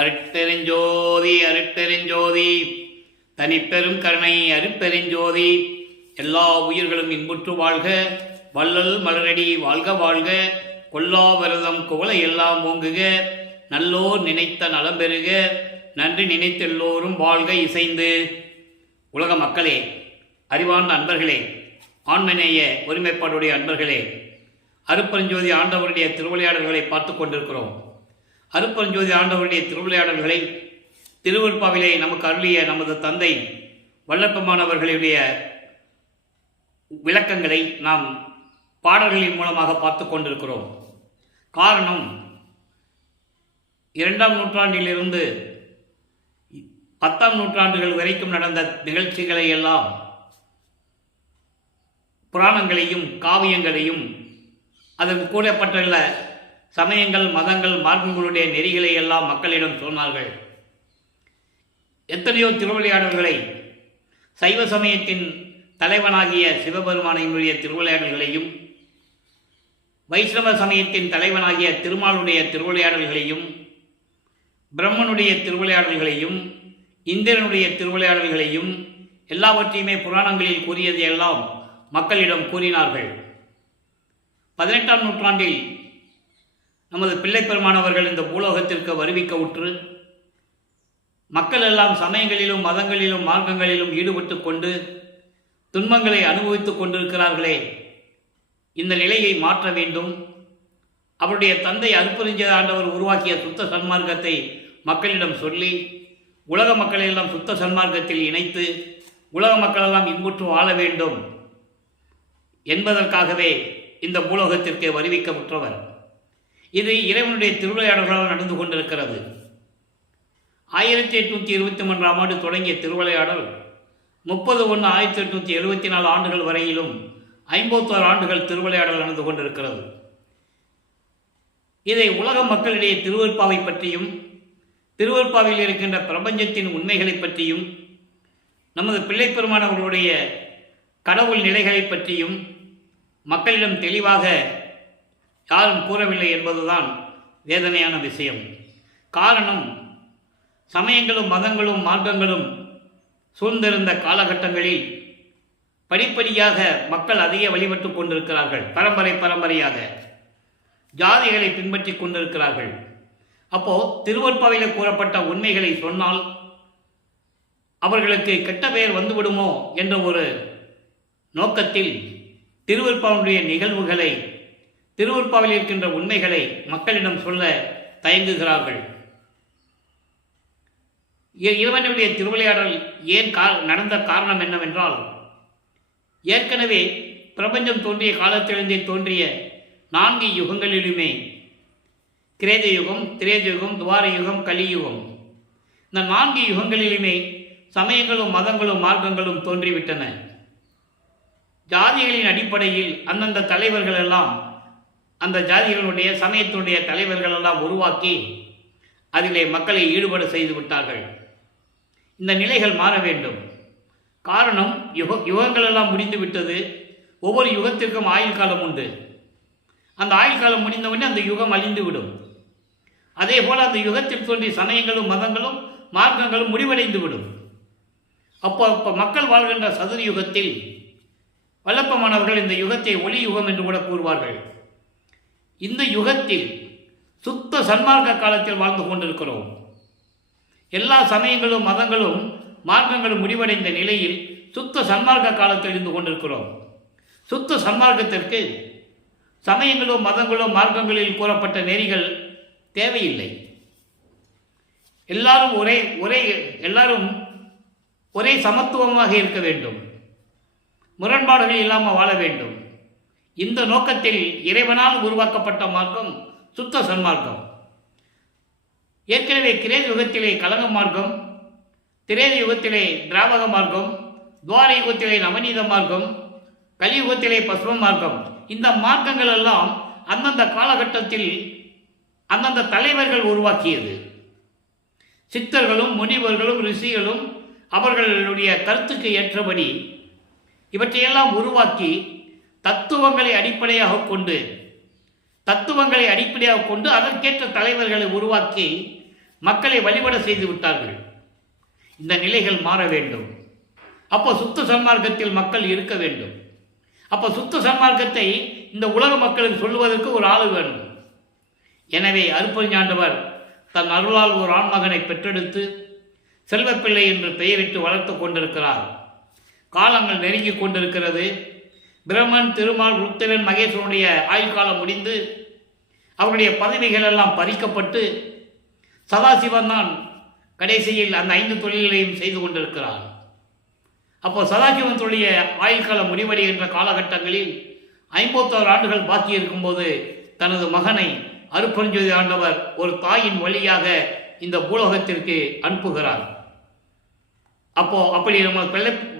அருட்பெருஞ்சோதி அருட்பெருஞ்சோதி தனிப்பெரும் கருணை அருட்பெருஞ்சோதி. எல்லா உயிர்களும் இன்புற்று வாழ்க, வள்ளல் மலரடி வாழ்க வாழ்க, கொல்லா விரதம் குவளை எல்லாம் ஓங்குக, நல்லோர் நினைத்த நலம் பெறுக, நன்றி நினைத்தெல்லோரும் வாழ்க இசைந்து. உலக மக்களே, அறிவார்ந்த அன்பர்களே, ஆண்மநேய ஒருமைப்பாடுடைய அன்பர்களே, அருட்பெருஞ்சோதி ஆண்டவருடைய திருவிளையாடல்களை பார்த்து கொண்டிருக்கிறோம். அருட்பெருஞ்சோதி ஆண்டவருடைய திருவிளையாடல்களை திருவருட்பாவிலே நமக்கு அருளிய நமது தந்தை வல்லப்பெருமானவர்களுடைய விளக்கங்களை நாம் பாடல்களின் மூலமாக பார்த்து கொண்டிருக்கிறோம். காரணம், 2ஆம் நூற்றாண்டிலிருந்து 10ஆம் நூற்றாண்டுகள் வரைக்கும் நடந்த நிகழ்ச்சிகளை எல்லாம், புராணங்களையும் காவியங்களையும் அதற்கு கூறப்பட்டுள்ள சமயங்கள், மதங்கள், மார்க்கங்களுடைய நெறிகளை எல்லாம் மக்களிடம் சொன்னார்கள். எத்தனையோ திருவிளையாடல்களை, சைவ சமயத்தின் தலைவனாகிய சிவபெருமானினுடைய திருவிளையாடல்களையும், வைஷ்ணவ சமயத்தின் தலைவனாகிய திருமாலுடைய திருவிளையாடல்களையும், பிரம்மனுடைய திருவிளையாடல்களையும், இந்திரனுடைய திருவிளையாடல்களையும் எல்லாவற்றையுமே புராணங்களில் கூறியதையெல்லாம் மக்களிடம் கூறினார்கள். 18ஆம் நூற்றாண்டில் நமது பிள்ளைப்பெருமானவர்கள் இந்த பூலோகத்திற்கு வருவிக்க உற்று மக்கள் எல்லாம் சமயங்களிலும் மதங்களிலும் மார்க்கங்களிலும் ஈடுபட்டு கொண்டு துன்பங்களை அனுபவித்துக் கொண்டிருக்கிறார்களே, இந்த நிலையை மாற்ற வேண்டும். அவருடைய தந்தை அருட்பெருஞ்சோதி ஆண்டவர் உருவாக்கிய சுத்த சன்மார்க்கத்தை மக்களிடம் சொல்லி உலக மக்களையெல்லாம் சுத்த சன்மார்க்கத்தில் இணைத்து உலக மக்களெல்லாம் இன்புற்று வாழ வேண்டும் என்பதற்காகவே இந்த பூலோகத்திற்கு வருவிக்க உற்றவர். இது இறைவனுடைய திருவிளையாடல்களால் நடந்து கொண்டிருக்கிறது. 1823ஆம் ஆண்டு தொடங்கிய திருவிளையாடல் 30/1/1874 ஆண்டுகள் வரையிலும் 51 ஆண்டுகள் திருவிளையாடல் நடந்து கொண்டிருக்கிறது. இதை உலக மக்களிடையே திருவருட்பாவை பற்றியும், திருவருட்பாவில் இருக்கின்ற பிரபஞ்சத்தின் உண்மைகளை பற்றியும், நமது பிள்ளைப்பெருமானவர்களுடைய கடவுள் நிலைகளை பற்றியும் மக்களிடம் தெளிவாக யாரும் கூறவில்லை என்பதுதான் வேதனையான விஷயம். காரணம், சமயங்களும் மதங்களும் மார்க்கங்களும் சூழ்ந்திருந்த காலகட்டங்களில் படிப்படியாக மக்கள் அதிக வழிபட்டு கொண்டிருக்கிறார்கள். பரம்பரையாக ஜாதிகளை பின்பற்றி கொண்டிருக்கிறார்கள். அப்போ திருவருட்பாவிலே கூறப்பட்ட உண்மைகளை சொன்னால் அவர்களுக்கு கெட்ட பெயர் வந்துவிடுமோ என்ற ஒரு நோக்கத்தில் திருவருட்பாவினுடைய நிகழ்வுகளை, திருவருட்பாவில் இருக்கின்ற உண்மைகளை மக்களிடம் சொல்ல தயங்குகிறார்கள். இறைவனுடைய திருவிளையாடல் ஏன் நடந்த காரணம் என்னவென்றால், ஏற்கனவே பிரபஞ்சம் தோன்றிய காலத்திலிருந்தே தோன்றிய 4 யுகங்களிலுமே, கிரேத யுகம், திரேத யுகம், துவார யுகம், கலியுகம், இந்த 4 யுகங்களிலுமே சமயங்களும் மதங்களும் மார்க்கங்களும் தோன்றிவிட்டன. ஜாதிகளின் அடிப்படையில் அந்தந்த தலைவர்கள் எல்லாம், அந்த ஜாதிகளுடைய சமயத்தினுடைய தலைவர்கள் எல்லாம் உருவாக்கி அதிலே மக்களை ஈடுபட செய்து விட்டார்கள். இந்த நிலைகள் மாற வேண்டும். காரணம், யுகங்கள் எல்லாம் முடிந்து விட்டது. ஒவ்வொரு யுகத்திற்கும் ஆயுள் காலம் உண்டு. அந்த ஆயுள் காலம் முடிந்தவுடனே அந்த யுகம் அழிந்துவிடும். அதே போல் அந்த யுகத்தில் தோன்றிய சமயங்களும் மதங்களும் மார்க்கங்களும் முடிவடைந்து விடும். அப்போ மக்கள் வாழ்கின்ற சதுர யுகத்தில் வல்லப்பெருமானவர்கள் இந்த யுகத்தை ஒளி யுகம் என்று கூட கூறுவார்கள். இந்த யுகத்தில் சுத்த சன்மார்க்க காலத்தில் வாழ்ந்து கொண்டிருக்கிறோம். எல்லா சமயங்களும் மதங்களும் மார்க்கங்களும் முடிவடைந்த நிலையில் சுத்த சன்மார்க்க காலத்தில் இருந்து கொண்டிருக்கிறோம். சுத்த சன்மார்க்கத்திற்கு சமயங்களும் மதங்களும் மார்க்கங்களில் கூறப்பட்ட நெறிகள் தேவையில்லை. எல்லாரும் ஒரே சமத்துவமாக இருக்க வேண்டும். முரண்பாடுகள் இல்லாமல் வாழ வேண்டும். இந்த நோக்கத்தில் இறைவனால் உருவாக்கப்பட்ட மார்க்கம் சுத்த சன்மார்க்கம். ஏற்கனவே கிரேத யுகத்திலே கலங்க மார்க்கம், திரேத யுகத்திலே திராவக மார்க்கம், துவார யுகத்திலே நவநீத மார்க்கம், கலியுகத்திலே பஸ்ம மார்க்கம், இந்த மார்க்கங்கள் எல்லாம் அந்தந்த காலகட்டத்தில் அந்தந்த தலைவர்கள் உருவாக்கியது. சித்தர்களும் முனிவர்களும் ரிஷிகளும் அவர்களுடைய கருத்துக்கு ஏற்றபடி இவற்றையெல்லாம் உருவாக்கி தத்துவங்களை அடிப்படையாக கொண்டு அதற்கேற்ற தலைவர்களை உருவாக்கி மக்களை வழிபட செய்து விட்டார்கள். இந்த நிலைகள் மாற வேண்டும். அப்போ சுத்த சன்மார்க்கத்தில் மக்கள் இருக்க வேண்டும். அப்போ சுத்த சன்மார்க்கத்தை இந்த உலக மக்களுக்கு சொல்லுவதற்கு ஒரு ஆள் வேணும். எனவே அருட்பெருஞ்ஞாண்டவர் தன் அருளால் ஒரு ஆண்மகனை பெற்றெடுத்து செல்வப்பிள்ளை என்று பெயரிட்டு வளர்த்து கொண்டிருக்கிறார். காலங்கள் நெருங்கி கொண்டிருக்கிறது. பிரம்மன், திருமால், ருத்திரன், மகேஸ்வரனுடைய ஆயுள் காலம் முடிந்து அவருடைய பதவிகள் எல்லாம் பறிக்கப்பட்டு சதாசிவன் தான் கடைசியில் அந்த 5 தொழில்களையும் செய்து கொண்டிருக்கிறார். அப்போ சதாசிவனுடைய ஆயுள் காலம் முடிவடைகின்ற காலகட்டங்களில் 51 ஆண்டுகள் பாக்கி இருக்கும்போது தனது மகனை அருட்பெருஞ்சோதி ஆண்டவர் ஒரு தாயின் வழியாக இந்த பூலோகத்திற்கு அனுப்புகிறார். அப்படி நம்ம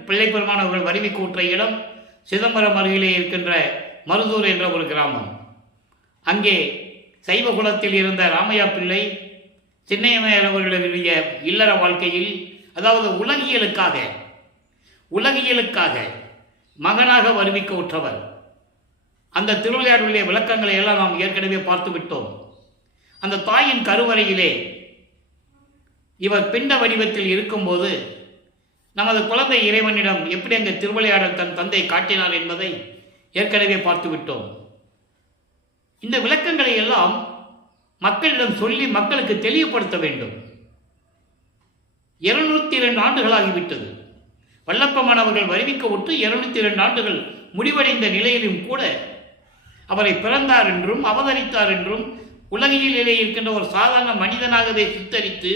பிள்ளை பெருமான் அவர்கள் வருவி கூற்ற இடம் சிதம்பரம் அருகிலே இருக்கின்ற மருதூர் என்ற ஒரு கிராமம். அங்கே சைவ குலத்தில் இருந்த ராமையா பிள்ளை சின்னையமையர் அவர்களுடைய இல்லற வாழ்க்கையில், அதாவது உலகியலுக்காக மகனாக வருவிக்க உற்றவர். அந்த திருவிளையாடுடைய விளக்கங்களை எல்லாம் நாம் ஏற்கனவே பார்த்து விட்டோம். அந்த தாயின் கருவறையிலே இவர் பிண்ட வடிவத்தில் இருக்கும்போது நமது குழந்தை இறைவனிடம் எப்படி அங்கே திருவிளையாடல் தன் தந்தை காட்டினார் என்பதை ஏற்கனவே பார்த்து விட்டோம். இந்த விளக்கங்களை எல்லாம் மக்களிடம் சொல்லி மக்களுக்கு தெளிவுபடுத்த வேண்டும். 202 ஆண்டுகளாகிவிட்டது. வல்லப்பமான் அவர்கள் வருவிக்க விட்டு 202 ஆண்டுகள் முடிவடைந்த நிலையிலும் கூட அவரை பிறந்தார் என்றும் அவதரித்தார் என்றும் உலகிலே இருக்கின்ற ஒரு சாதாரண மனிதனாகவே சித்தரித்து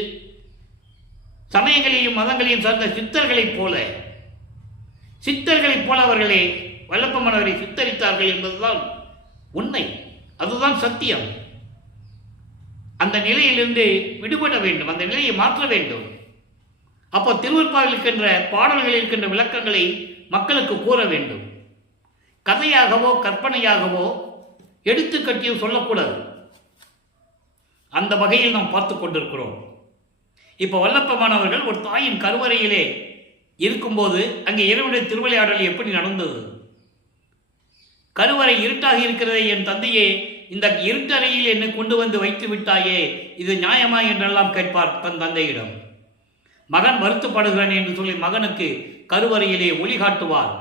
சமயங்களையும் மதங்களையும் சார்ந்த சித்தர்களைப் போல அவர்களே வல்லப்பமான் அவரை சித்தரித்தார்கள் என்பதுதான் உண்மை. அதுதான் சத்தியம். அந்த நிலையிலிருந்து விடுபட வேண்டும், அந்த நிலையை மாற்ற வேண்டும். அப்போ திருவருட்பாவில் இருக்கின்ற பாடல்களில் இருக்கின்ற விளக்கங்களை மக்களுக்கு கூற வேண்டும். கதையாகவோ கற்பனையாகவோ எடுத்துக்கட்டியும் சொல்லக்கூடாது. அந்த வகையில் நாம் பார்த்து கொண்டிருக்கிறோம். இப்போ வல்லப்பமான் அவர்கள் ஒரு தாயின் கருவறையிலே இருக்கும்போது அங்கே இறைவனுடைய திருவிளையாடல் எப்படி நடந்தது? கருவறை இருட்டாக இருக்கிறதே, என் தந்தையே இந்த இருட்டறையில் என்னை கொண்டு வந்து வைத்து விட்டாயே, இது நியாயமா என்றெல்லாம் கேட்பார் தன் தந்தையிடம். மகன் வருத்தப்படுகிறான் என்று சொல்லி மகனுக்கு கருவறையிலே ஒளி காட்டுவார்,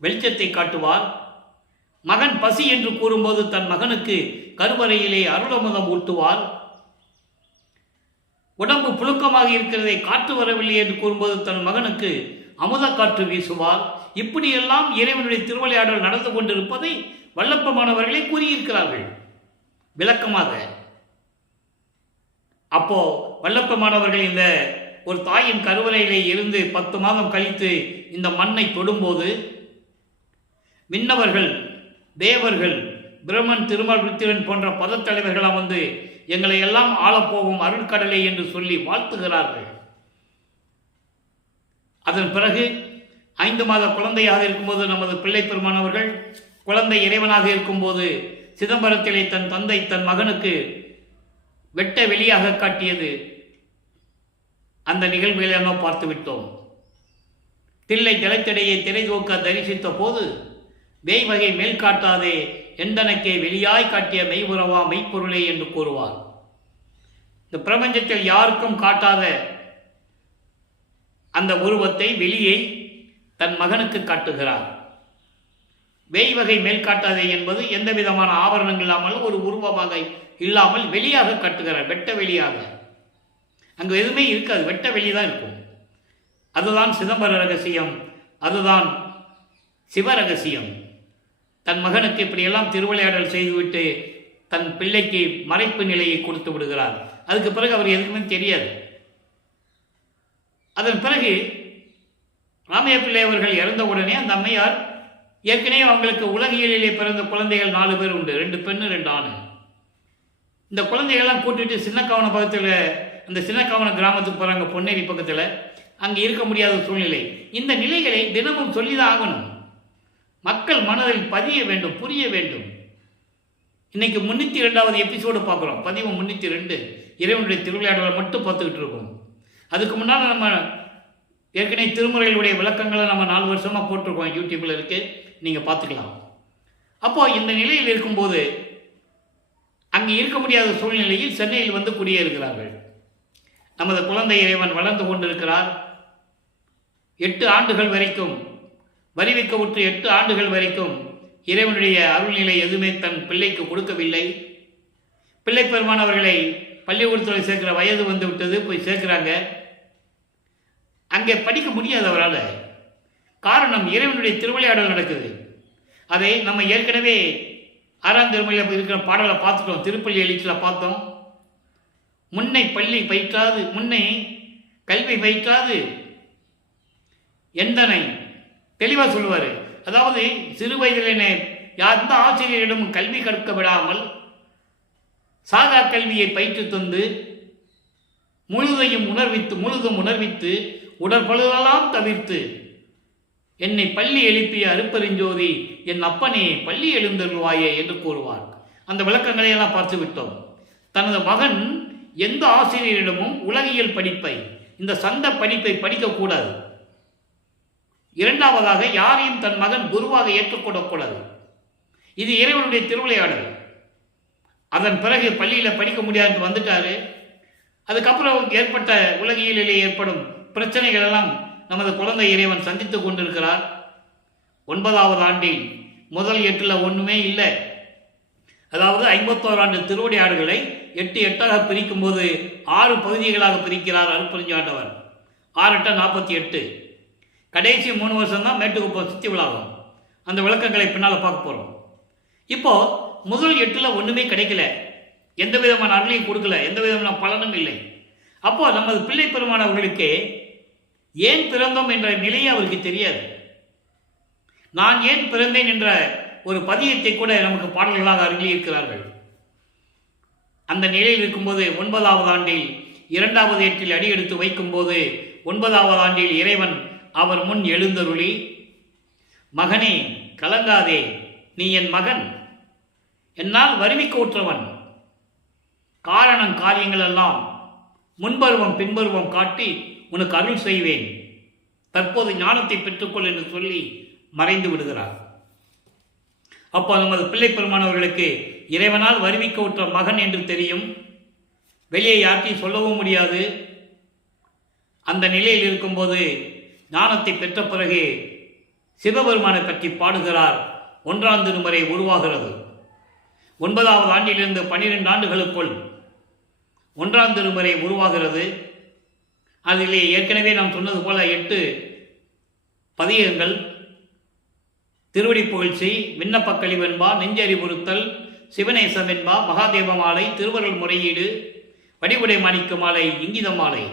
வெளிச்சத்தை காட்டுவார். மகன் பசி என்று கூறும்போது தன் மகனுக்கு கருவறையிலே அருளமுதம் ஊட்டுவார். உடம்பு புழுக்கமாக இருக்கிறதை காற்று வரவில்லை என்று கூறும்போது தன் மகனுக்கு அமுத காற்று வீசுவார். இப்படியெல்லாம் இறைவனுடைய திருவிளையாடல் நடந்து கொண்டிருப்பதை வல்லப்பமானவர்களே கூறியிருக்கிறார்கள் விளக்கமாக. அப்போ வல்லப்பமானவர்கள் இந்த ஒரு தாயின் கருவறையிலே இருந்து 10 மாதம் கழித்து இந்த மண்ணை தொடும்போது விண்ணவர்கள், தேவர்கள், பிரம்மன், திருமால், ருத்திரன் போன்ற பதத்தலைவர்களாம் வந்து எங்களை எல்லாம் ஆளப்போகும் அருட்கடலை என்று சொல்லி வாழ்த்துகிறார்கள். அதன் பிறகு 5 மாத குழந்தையாக இருக்கும்போது நமது பிள்ளை பெருமானவர்கள் குழந்தை இறைவனாக இருக்கும்போது சிதம்பரத்திலே தன் தந்தை தன் மகனுக்கு வெட்ட வெளியாக காட்டியது அந்த நிகழ்வுகளை நாம் பார்த்து விட்டோம். தில்லை ஜலத்திடையே திரை தூக்க தரிசித்த போது வேய் வகை மேல் காட்டாதே எந்தனக்கே வெளியாய் காட்டிய மெய்புறவா மெய்ப்பொருளே என்று கூறுவார். இந்த பிரபஞ்சத்தில் யாருக்கும் காட்டாத அந்த உருவத்தை, வெளியை தன் மகனுக்கு காட்டுகிறார். வேய் வகை மேல் காட்டாதே என்பது எந்த விதமான ஆபரணங்கள் இல்லாமல் ஒரு உருவமாக இல்லாமல் வெளியாக காட்டுகிறார், வெட்ட வெளியாக. அங்கு எதுவுமே இருக்காது, வெட்ட வெளிதான் இருக்கும். அதுதான் சிதம்பர ரகசியம், அதுதான் சிவ ரகசியம். தன் மகனுக்கு இப்படியெல்லாம் திருவிளையாடல் செய்துவிட்டு தன் பிள்ளைக்கு மறைப்பு நிலையை கொடுத்து விடுகிறார். அதுக்கு பிறகு அவர் எதுவுமே தெரியாது. அதன் பிறகு ராமையா பிள்ளை அவர்கள் இறந்தவுடனே அந்த அம்மையார் ஏற்கனவே அவங்களுக்கு உலகியலிலே பிறந்த குழந்தைகள் 4 பேர் உண்டு, 2 பெண்ணு 2 ஆண். இந்த குழந்தைகள்லாம் கூட்டிட்டு சின்னக்காவன பக்கத்தில், அந்த சின்னக்காவன கிராமத்துக்கு போகிறாங்க, பொன்னேரி பக்கத்தில். அங்கே இருக்க முடியாத சூழ்நிலை. இந்த நிலைகளை தினமும் சொல்லிதான் ஆகணும். மக்கள் மனதில் பதிய வேண்டும், புரிய வேண்டும். இன்னைக்கு 302வது எபிசோடு பார்க்குறோம், பதிவு 302. இறைவனுடைய திருவிளையாடலை மட்டும் பார்த்துக்கிட்டு இருக்கோம். அதுக்கு முன்னால் நம்ம ஏற்கனவே திருமுறைகளுடைய விளக்கங்களை நம்ம 4 வருஷமாக போட்டிருக்கோம், யூடியூப்பில் இருக்குது, நீங்கள் பார்த்துக்கலாம். அப்போது இந்த நிலையில் இருக்கும்போது அங்கே இருக்க முடியாத சூழ்நிலையில் சென்னையில் வந்து குடியேறுகிறார்கள். நமது குழந்தை இறைவன் வளர்ந்து கொண்டிருக்கிறார். 8 ஆண்டுகள் வரைக்கும் வருவிக்க உற்று 8 ஆண்டுகள் வரைக்கும் இறைவனுடைய அருள்நிலை எதுவுமே தன் பிள்ளைக்கு கொடுக்கவில்லை. பிள்ளை பெருமான் அவர்களை பள்ளிக்கூடத்தில் சேர்க்கிற வயது வந்து விட்டது, போய் சேர்க்கிறாங்க. அங்கே படிக்க முடியாது அவரால். காரணம், இறைவனுடைய திருவிளையாடல் நடக்குது. அதை நம்ம ஏற்கனவே 6ஆம் திருமொழியில் இருக்கிற பாடலை பார்த்துட்டோம், திருப்பள்ளி எழுச்சியில் பார்த்தோம். முன்னை பள்ளி பயிற்றாது, முன்னை கல்வி பயிற்றாது எந்தனை தெளிவாக சொல்லுவார். அதாவது சிறு வயதிலே எந்த ஆசிரியரிடமும் கல்வி கற்க விடாமல் சாகா கல்வியை பயிற்று தந்து முழுதும் உணர்வித்து உடற்பழுதெல்லாம் தவிர்த்து என்னை பள்ளி எழுப்பிய அருப்பெருஞ்சோதி என் அப்பனே பள்ளி எழுந்தருள்வாயே என்று கூறுவார். அந்த விளக்கங்களை எல்லாம் பார்த்து விட்டோம். தனது மகன் எந்த ஆசிரியரிடமும் உலகியல் படிப்பை, இந்த சந்த படிப்பை படிக்கக்கூடாது. இரண்டாவதாக, யாரையும் தன் மகன் குருவாக ஏற்றுக்கொள்ளக்கூடாது. இது இறைவனுடைய திருவிளையாடல். அதன் பிறகு பள்ளியில் படிக்க முடியாது வந்துட்டாரு. அதுக்கப்புறம் ஏற்பட்ட உலகியலிலே ஏற்படும் பிரச்சனைகள் எல்லாம் நமது குழந்தை இறைவன் சந்தித்து கொண்டிருக்கிறார். 9வது ஆண்டில் முதல் 8ல் ஒன்றுமே இல்லை. அதாவது 51 ஆண்டு திருவிளையாடுகளை 8 பிரிக்கும் போது 6 பகுதிகளாக பிரிக்கிறார் அருட்பெருஞ்சாண்டவர். 6 8 48. கடைசி 3 வருஷம் தான் மேட்டுக்குப்பம் சுத்தி விழாவும். அந்த விளக்கங்களை பின்னால் பார்க்க போகிறோம். இப்போ முதல் 8ல் ஒன்றுமே கிடைக்கல, எந்த விதமான அருளையும் கொடுக்கல, எந்த விதமான பலனும் இல்லை. அப்போ நமது பிள்ளை பெருமானவர்களுக்கு ஏன் பிறந்தோம் என்ற நிலையே அவருக்கு தெரியாது. நான் ஏன் பிறந்தேன் என்ற ஒரு பதியத்தை கூட நமக்கு பாடல்களாக அருளியிருக்கிறார்கள். அந்த நிலையில் இருக்கும்போது 9வது ஆண்டில் 2வது ஏட்டில் அடி எடுத்து வைக்கும்போது 9வது ஆண்டில் இறைவன் அவர் முன் எழுந்தருளி, மகனே கலங்காதே, நீ என் மகன், என்னால் வருவிக்க உற்றவன். காரணம் காரியங்கள் எல்லாம் முன்பருவம் பின்பருவம் காட்டி உனக்கு அருள் செய்வேன், தற்போது ஞானத்தை பெற்றுக்கொள் என்று சொல்லி மறைந்து விடுகிறார். அப்போ நமது பிள்ளை பெருமானவர்களுக்கு இறைவனால் வருவிக்க உற்ற மகன் என்று தெரியும், வெளியே யார்த்தையும் சொல்லவும் முடியாது. அந்த நிலையில் இருக்கும்போது ஞானத்தை பெற்ற பிறகு சிவபெருமானை பற்றி பாடுகிறார். 1ஆம் திருமுறை உருவாகிறது. 9வது ஆண்டிலிருந்து 12 ஆண்டுகளுக்குள் 1ஆம் திருமுறை உருவாகிறது. அதிலே ஏற்கனவே நாம் சொன்னது போல 8 பதிகங்கள்: திருவடி புகழ்ச்சி, விண்ணப்ப கழிவென்பா, நெஞ்சறிவுறுத்தல், சிவநேசமென்பா, மகாதேவ மாலை, திருவருள் முறையீடு, வடிவுடை மாணிக்க மாலை, இங்கித மாலை.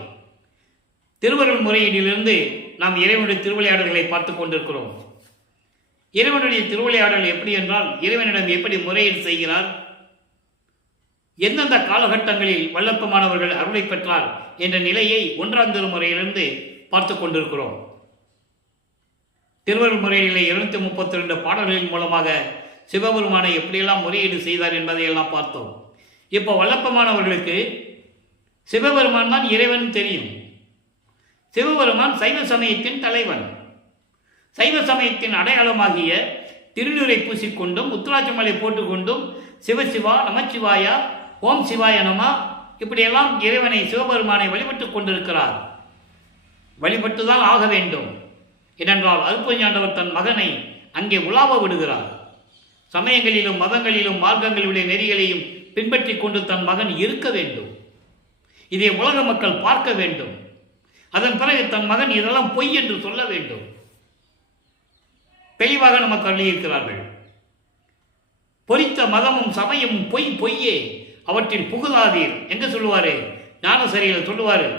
திருவருள் முறையீடிலிருந்து நாம் இறைவனுடைய திருவிளையாடல்களை பார்த்து கொண்டிருக்கிறோம். இறைவனுடைய திருவிளையாடல் எப்படி என்றால், இறைவனிடம் எப்படி முறையீடு செய்கிறார், எந்தெந்த காலகட்டங்களில் வல்லப்பமானவர்கள் அருளை பெற்றார் என்ற நிலையை 1ஆம் திருமுறையிலிருந்து பார்த்து கொண்டிருக்கிறோம். திருவருள் முறையிலே 232 பாடல்களின் மூலமாக சிவபெருமானை எப்படியெல்லாம் முறையீடு செய்தார் என்பதையெல்லாம் பார்த்தோம். இப்போ வல்லப்பமானவர்களுக்கு சிவபெருமான் தான் இறைவன் தெரியும். சிவபெருமான் சைவ சமயத்தின் தலைவன். சைவ சமயத்தின் அடையாளமாகிய திருநீரை பூசிக்கொண்டும் உத்திராட்சமலை போட்டுக்கொண்டும் சிவசிவா, நமச்சிவாயா, ஓம் சிவாய நம, இப்படியெல்லாம் இறைவனை சிவபெருமானை வழிபட்டு கொண்டிருக்கிறார். வழிபட்டுதான் ஆக வேண்டும். ஏனென்றால் அருட்பெருஞ்சாண்டவர் தன் மகனை அங்கே உலாவ விடுகிறார். சமயங்களிலும் மதங்களிலும் மார்க்கங்களுடைய நெறிகளையும் பின்பற்றி கொண்டு தன் மகன் இருக்க வேண்டும். இதை உலக மக்கள் பார்க்க வேண்டும். அதன் பிறகு தன் மகன் இதெல்லாம் பொய் என்று சொல்ல வேண்டும். தெளிவாக நமக்கு அள்ளியிருக்கிறார்கள். பொறித்த மதமும் சமயமும் பொய்யே, அவற்றில் புகுதாதீர் எங்க சொல்லுவாரு? ஞானசரியில் சொல்லுவாரு.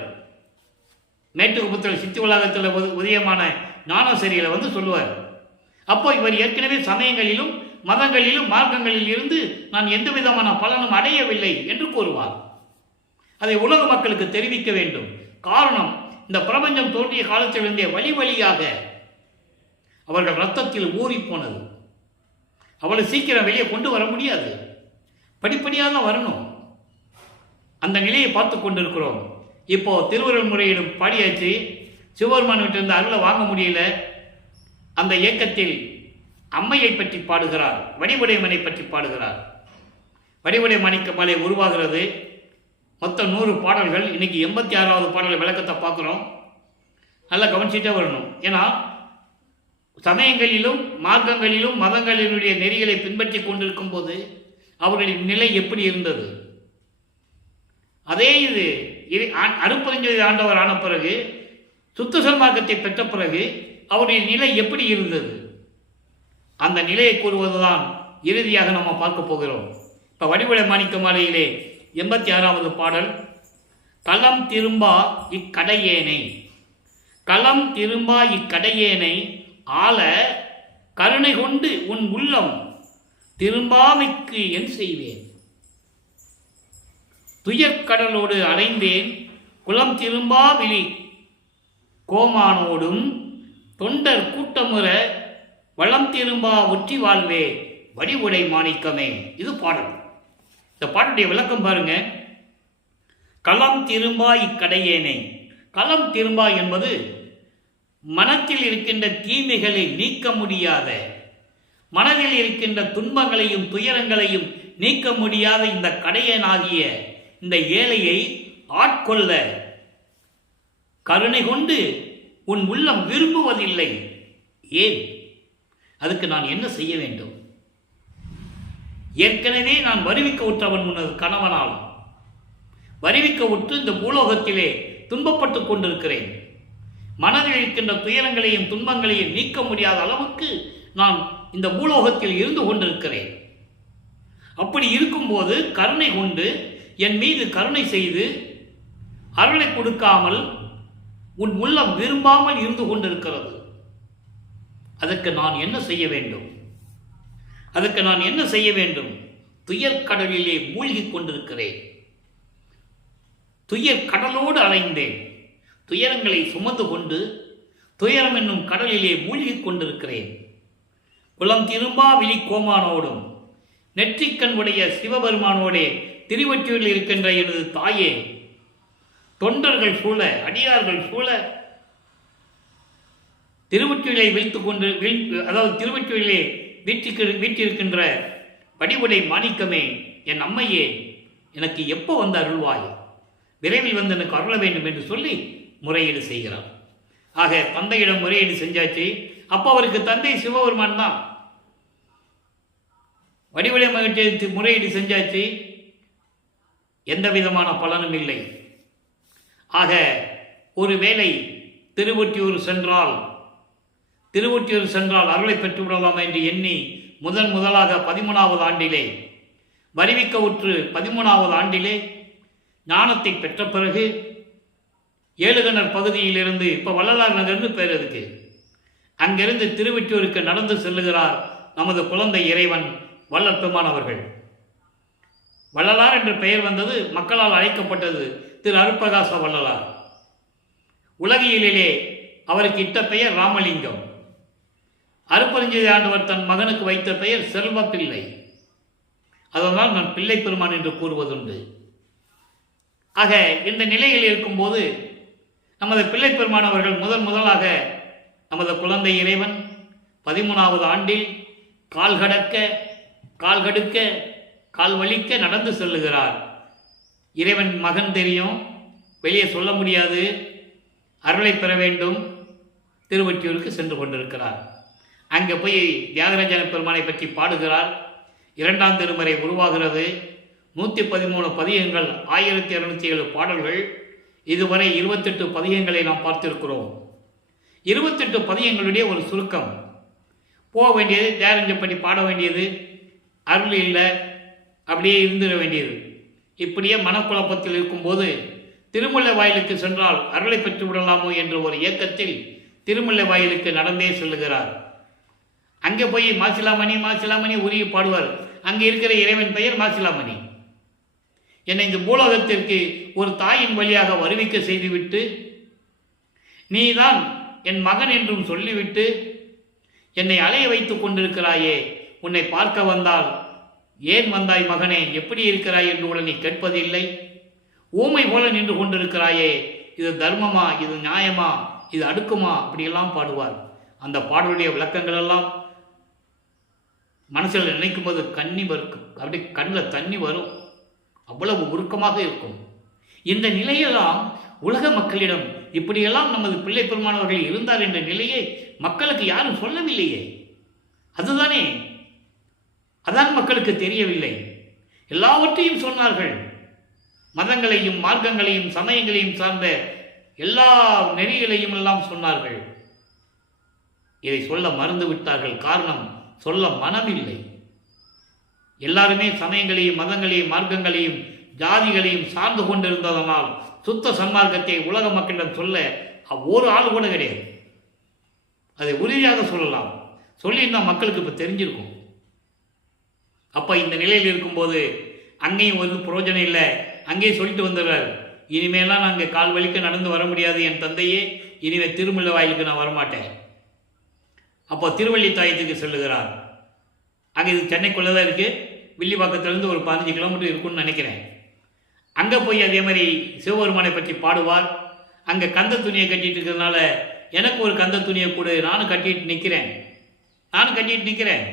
மேட்டுக்குப்பத்தில் சித்தி உலகத்தில் உதயமான ஞானசரியில் வந்து சொல்லுவார். அப்போ இவர் ஏற்கனவே சமயங்களிலும் மதங்களிலும் மார்க்கங்களில் இருந்து நான் எந்த விதமான பலனும் அடையவில்லை என்று கூறுவார். அதை உலக மக்களுக்கு தெரிவிக்க வேண்டும். காரணம், இந்த பிரபஞ்சம் தோன்றிய காலத்திலிருந்தே வழி வழியாக அவர்கள் ரத்தத்தில் ஊறி போனது. அவளை சீக்கிரம் வெளியே கொண்டு வர முடியாது, படிப்படியாக தான் வரணும். அந்த நிலையை பார்த்து கொண்டிருக்கிறோம். இப்போ திருவருள் முறையிலும் பாடியாச்சு. சிவபெருமான் கிட்ட இருந்து அருளை வாங்க முடியல. அந்த இயக்கத்தில் அம்மையை பற்றி பாடுகிறார், வடிவுடைமனை பற்றி பாடுகிறார். வடிவுடை மாணிக்க மாலை உருவாகிறது. மொத்தம் 100 பாடல்கள். இன்றைக்கி 86வது பாடல் விளக்கத்தை பார்க்குறோம். நல்லா கவனிச்சுட்டே வரணும். ஏன்னா சமயங்களிலும் மார்க்கங்களிலும் மதங்களினுடைய நெறிகளை பின்பற்றி கொண்டிருக்கும் போது அவர்களின் நிலை எப்படி இருந்தது, அதே இது அருட்பெருஞ்சோதி ஆண்டவர் ஆன பிறகு சுத்த சன்மார்க்கத்தை பெற்ற பிறகு அவருடைய நிலை எப்படி இருந்தது, அந்த நிலையை கூறுவதுதான் இறுதியாக நம்ம பார்க்க போகிறோம். இப்போ வடிவுடை மாணிக்க மாலையிலே 86வது பாடல், களம் திரும்பா இக்கடையேனை, களம் திரும்பா இக்கடையேனை ஆள கருணை கொண்டு உன் உள்ளம் திரும்பாமைக்கு என் செய்வேன், துயர்கடலோடு அடைந்தேன் குளம் திரும்பா விழி கோமானோடும் தொண்டர் கூட்டமுற வளம் திரும்பா ஒற்றி வாழ்வே வடிவுடை மாணிக்கமே. இது பாடல். இந்த பாடலுடைய விளக்கம் பாருங்க. களம் திரும்பா இக்கடையேனை. களம் திரும்பா என்பது மனத்தில் இருக்கின்ற தீமைகளை நீக்க முடியாத, மனதில் இருக்கின்ற துன்பங்களையும் துயரங்களையும் நீக்க முடியாத இந்த கடையனாகிய இந்த ஏழையை ஆட்கொள்ள கருணை கொண்டு உன் உள்ளம் விரும்புவதில்லை. ஏன்? அதுக்கு நான் என்ன செய்ய வேண்டும்? ஏற்கனவே நான் வருவிக்க உற்றவன் உனது கணவனால் வருவிக்க உற்று இந்த பூலோகத்திலே துன்பப்பட்டு கொண்டிருக்கிறேன். மனதில் இருக்கின்ற துயரங்களையும் துன்பங்களையும் நீக்க முடியாத அளவுக்கு நான் இந்த பூலோகத்தில் இருந்து கொண்டிருக்கிறேன். அப்படி இருக்கும்போது கருணை கொண்டு என் மீது கருணை செய்து அருளை கொடுக்காமல் உன் உள்ளம் விரும்பாமல் இருந்து கொண்டிருக்கிறது. அதற்கு நான் என்ன செய்ய வேண்டும்? அதற்கு நான் என்ன செய்ய வேண்டும்? துயர் கடலிலே மூழ்கி கொண்டிருக்கிறேன். துயர் கடலோடு அலைந்தேன். துயரங்களை சுமந்து கொண்டு துயரம் என்னும் கடலிலே மூழ்கி கொண்டிருக்கிறேன். குளம் திரும்பா விழி கோமானோடும் நெற்றிக்கண் உடைய சிவபெருமானோடே திருவொற்றியூரில் இருக்கின்ற எனது தாயே, தொண்டர்கள் சூழ அடியார்கள் சூழ திருவொற்றியூரை வைத்துக் கொண்டு அதாவது திருவொற்றியூரிலே வீட்டிருக்கின்ற வடிவுடை மாணிக்கமே, என் அம்மையே, எனக்கு எப்போ வந்து அருள்வாய்? விரைவில் வந்து எனக்கு அருள வேண்டும் என்று சொல்லி முறையீடு செய்கிறார். ஆக தந்தையிடம் முறையீடு செஞ்சாச்சு. அப்போ அவருக்கு தந்தை சிவபெருமான் தான். வடிவுடை மகிழ்ச்சி முறையீடு செஞ்சாச்சு. எந்த விதமான பலனும் இல்லை. ஆக ஒருவேளை திருவொற்றியூர் சென்றால் அருளை பெற்றுவிடலாம் என்று எண்ணி முதலாக 13வது ஆண்டிலே வருவிக்க உற்று 13வது ஆண்டிலே ஞானத்தை பெற்ற பிறகு ஏழுகணர் பகுதியிலிருந்து இப்போ வள்ளலார் நகர்னு பேர் இருக்கு, அங்கிருந்து திருவொற்றியூருக்கு நடந்து செல்லுகிறார் நமது குழந்தை இறைவன் வள்ளல் பெருமான் அவர்கள். வள்ளலார் என்ற பெயர் வந்தது மக்களால் அழைக்கப்பட்டது திரு அருட்பிரகாச வள்ளலார். உலகியலிலே அவருக்கு இட்ட பெயர் ராமலிங்கம். அருட்பெருஞ்சோதி ஆண்டவர் தன் மகனுக்கு வைத்த பெயர் செல்வ பிள்ளை. அதனால் நான் பிள்ளை பெருமான் என்று கூறுவதுண்டு. ஆக இந்த நிலையில் இருக்கும்போது நமது பிள்ளை பெருமான் அவர்கள் முதலாக நமது குழந்தை இறைவன் 13வது ஆண்டில் கால் கடுக்க கால் வலிக்க நடந்து செல்லுகிறார். இறைவன் மகன் தெரியும், வெளியே சொல்ல முடியாது, அருளை பெற வேண்டும், திருவொற்றியூருக்கு சென்று கொண்டிருக்கிறார். அங்கே போய் தியாகராஜன பெருமானை பற்றி பாடுகிறார். 2ஆம் திருமுறை உருவாகிறது. 113 பதிகங்கள், 1207 பாடல்கள். இதுவரை 28 பதிகங்களை நாம் பார்த்திருக்கிறோம். 28 பதிகங்களுடைய ஒரு சுருக்கம். போக வேண்டியது, தியாகராஜப்படி பாட வேண்டியது, அருள் இல்லை, அப்படியே இருந்துட வேண்டியது. இப்படியே மனக்குழப்பத்தில் இருக்கும்போது திருமுல்லை வாயிலுக்கு சென்றால் அருளை பெற்று விடலாமோ என்ற ஒரு இயக்கத்தில் திருமுல்லை வாயிலுக்கு நடந்தே செல்லுகிறார். அங்கே போய் மாசிலாமணி உருகி பாடுவார். அங்கே இருக்கிற இறைவன் பெயர் மாசிலாமணி. என்னை இந்த பூலோகத்திற்கு ஒரு தாயின் வழியாக வருவிக்க செய்துவிட்டு நீதான் என் மகன் என்றும் சொல்லிவிட்டு என்னை அலைய வைத்துக் கொண்டிருக்கிறாயே, உன்னை பார்க்க வந்தால் ஏன் வந்தாய் மகனே, எப்படி இருக்கிறாய் என்று கூட நீ கேட்பதில்லை, ஊமை போல நின்று கொண்டிருக்கிறாயே, இது தர்மமா, இது நியாயமா, இது அடுக்குமா, அப்படியெல்லாம் பாடுவார். அந்த பாடலுடைய விளக்கங்கள் எல்லாம் மனசில் நினைக்கும் போது கண்ணி வரும், அப்படி கண்ணில் தண்ணி வரும், அவ்வளவு உருக்கமாக இருக்கும். இந்த நிலையெல்லாம் உலக மக்களிடம் இப்படியெல்லாம் நமது பிள்ளை பெருமானவர்கள் இருந்தார் என்ற நிலையை மக்களுக்கு யாரும் சொல்லவில்லையே. அதுதானே, அதான் மக்களுக்கு தெரியவில்லை. எல்லாவற்றையும் சொன்னார்கள். மதங்களையும் மார்க்கங்களையும் சமயங்களையும் சார்ந்த எல்லா நெறிகளையும் எல்லாம் சொன்னார்கள். இதை சொல்ல மறந்து விட்டார்கள். காரணம், சொல்ல மனமில்லை. எல்லாருமே சமயங்களையும் மதங்களையும் மார்க்கங்களையும் ஜாதிகளையும் சார்ந்து கொண்டிருந்ததனால் சுத்த சன்மார்க்கத்தை உலக மக்களிடம் சொல்ல ஒரு ஆள் கூட கிடையாது. அதை உறுதியாக சொல்லலாம். சொல்லியிருந்தா மக்களுக்கு இப்போ தெரிஞ்சிருக்கும். அப்போ இந்த நிலையில் இருக்கும்போது அங்கேயும் ஒரு பிரயோஜனம் இல்லை. அங்கேயும் சொல்லிட்டு வந்துடுறார், இனிமேலாம் நாங்கள் கால் வலிக்க நடந்து வர முடியாது என் தந்தையே, இனிமேல் திருமலை வாயிலுக்கு நான் வரமாட்டேன். அப்போ திருவள்ளித்தாயத்துக்கு செல்லுகிறார். அங்கே இது சென்னைக்குள்ளே தான் இருக்குது. வில்லிவாக்கத்துலேருந்து ஒரு 15 கிலோமீட்டர் இருக்குன்னு நினைக்கிறேன். அங்கே போய் அதே மாதிரி சிவபெருமானை பற்றி பாடுவார். அங்கே கந்த துணியை கட்டிட்டு இருக்கிறதுனால எனக்கு ஒரு கந்த துணியை கொடு, நானும் கட்டிட்டு நிற்கிறேன்.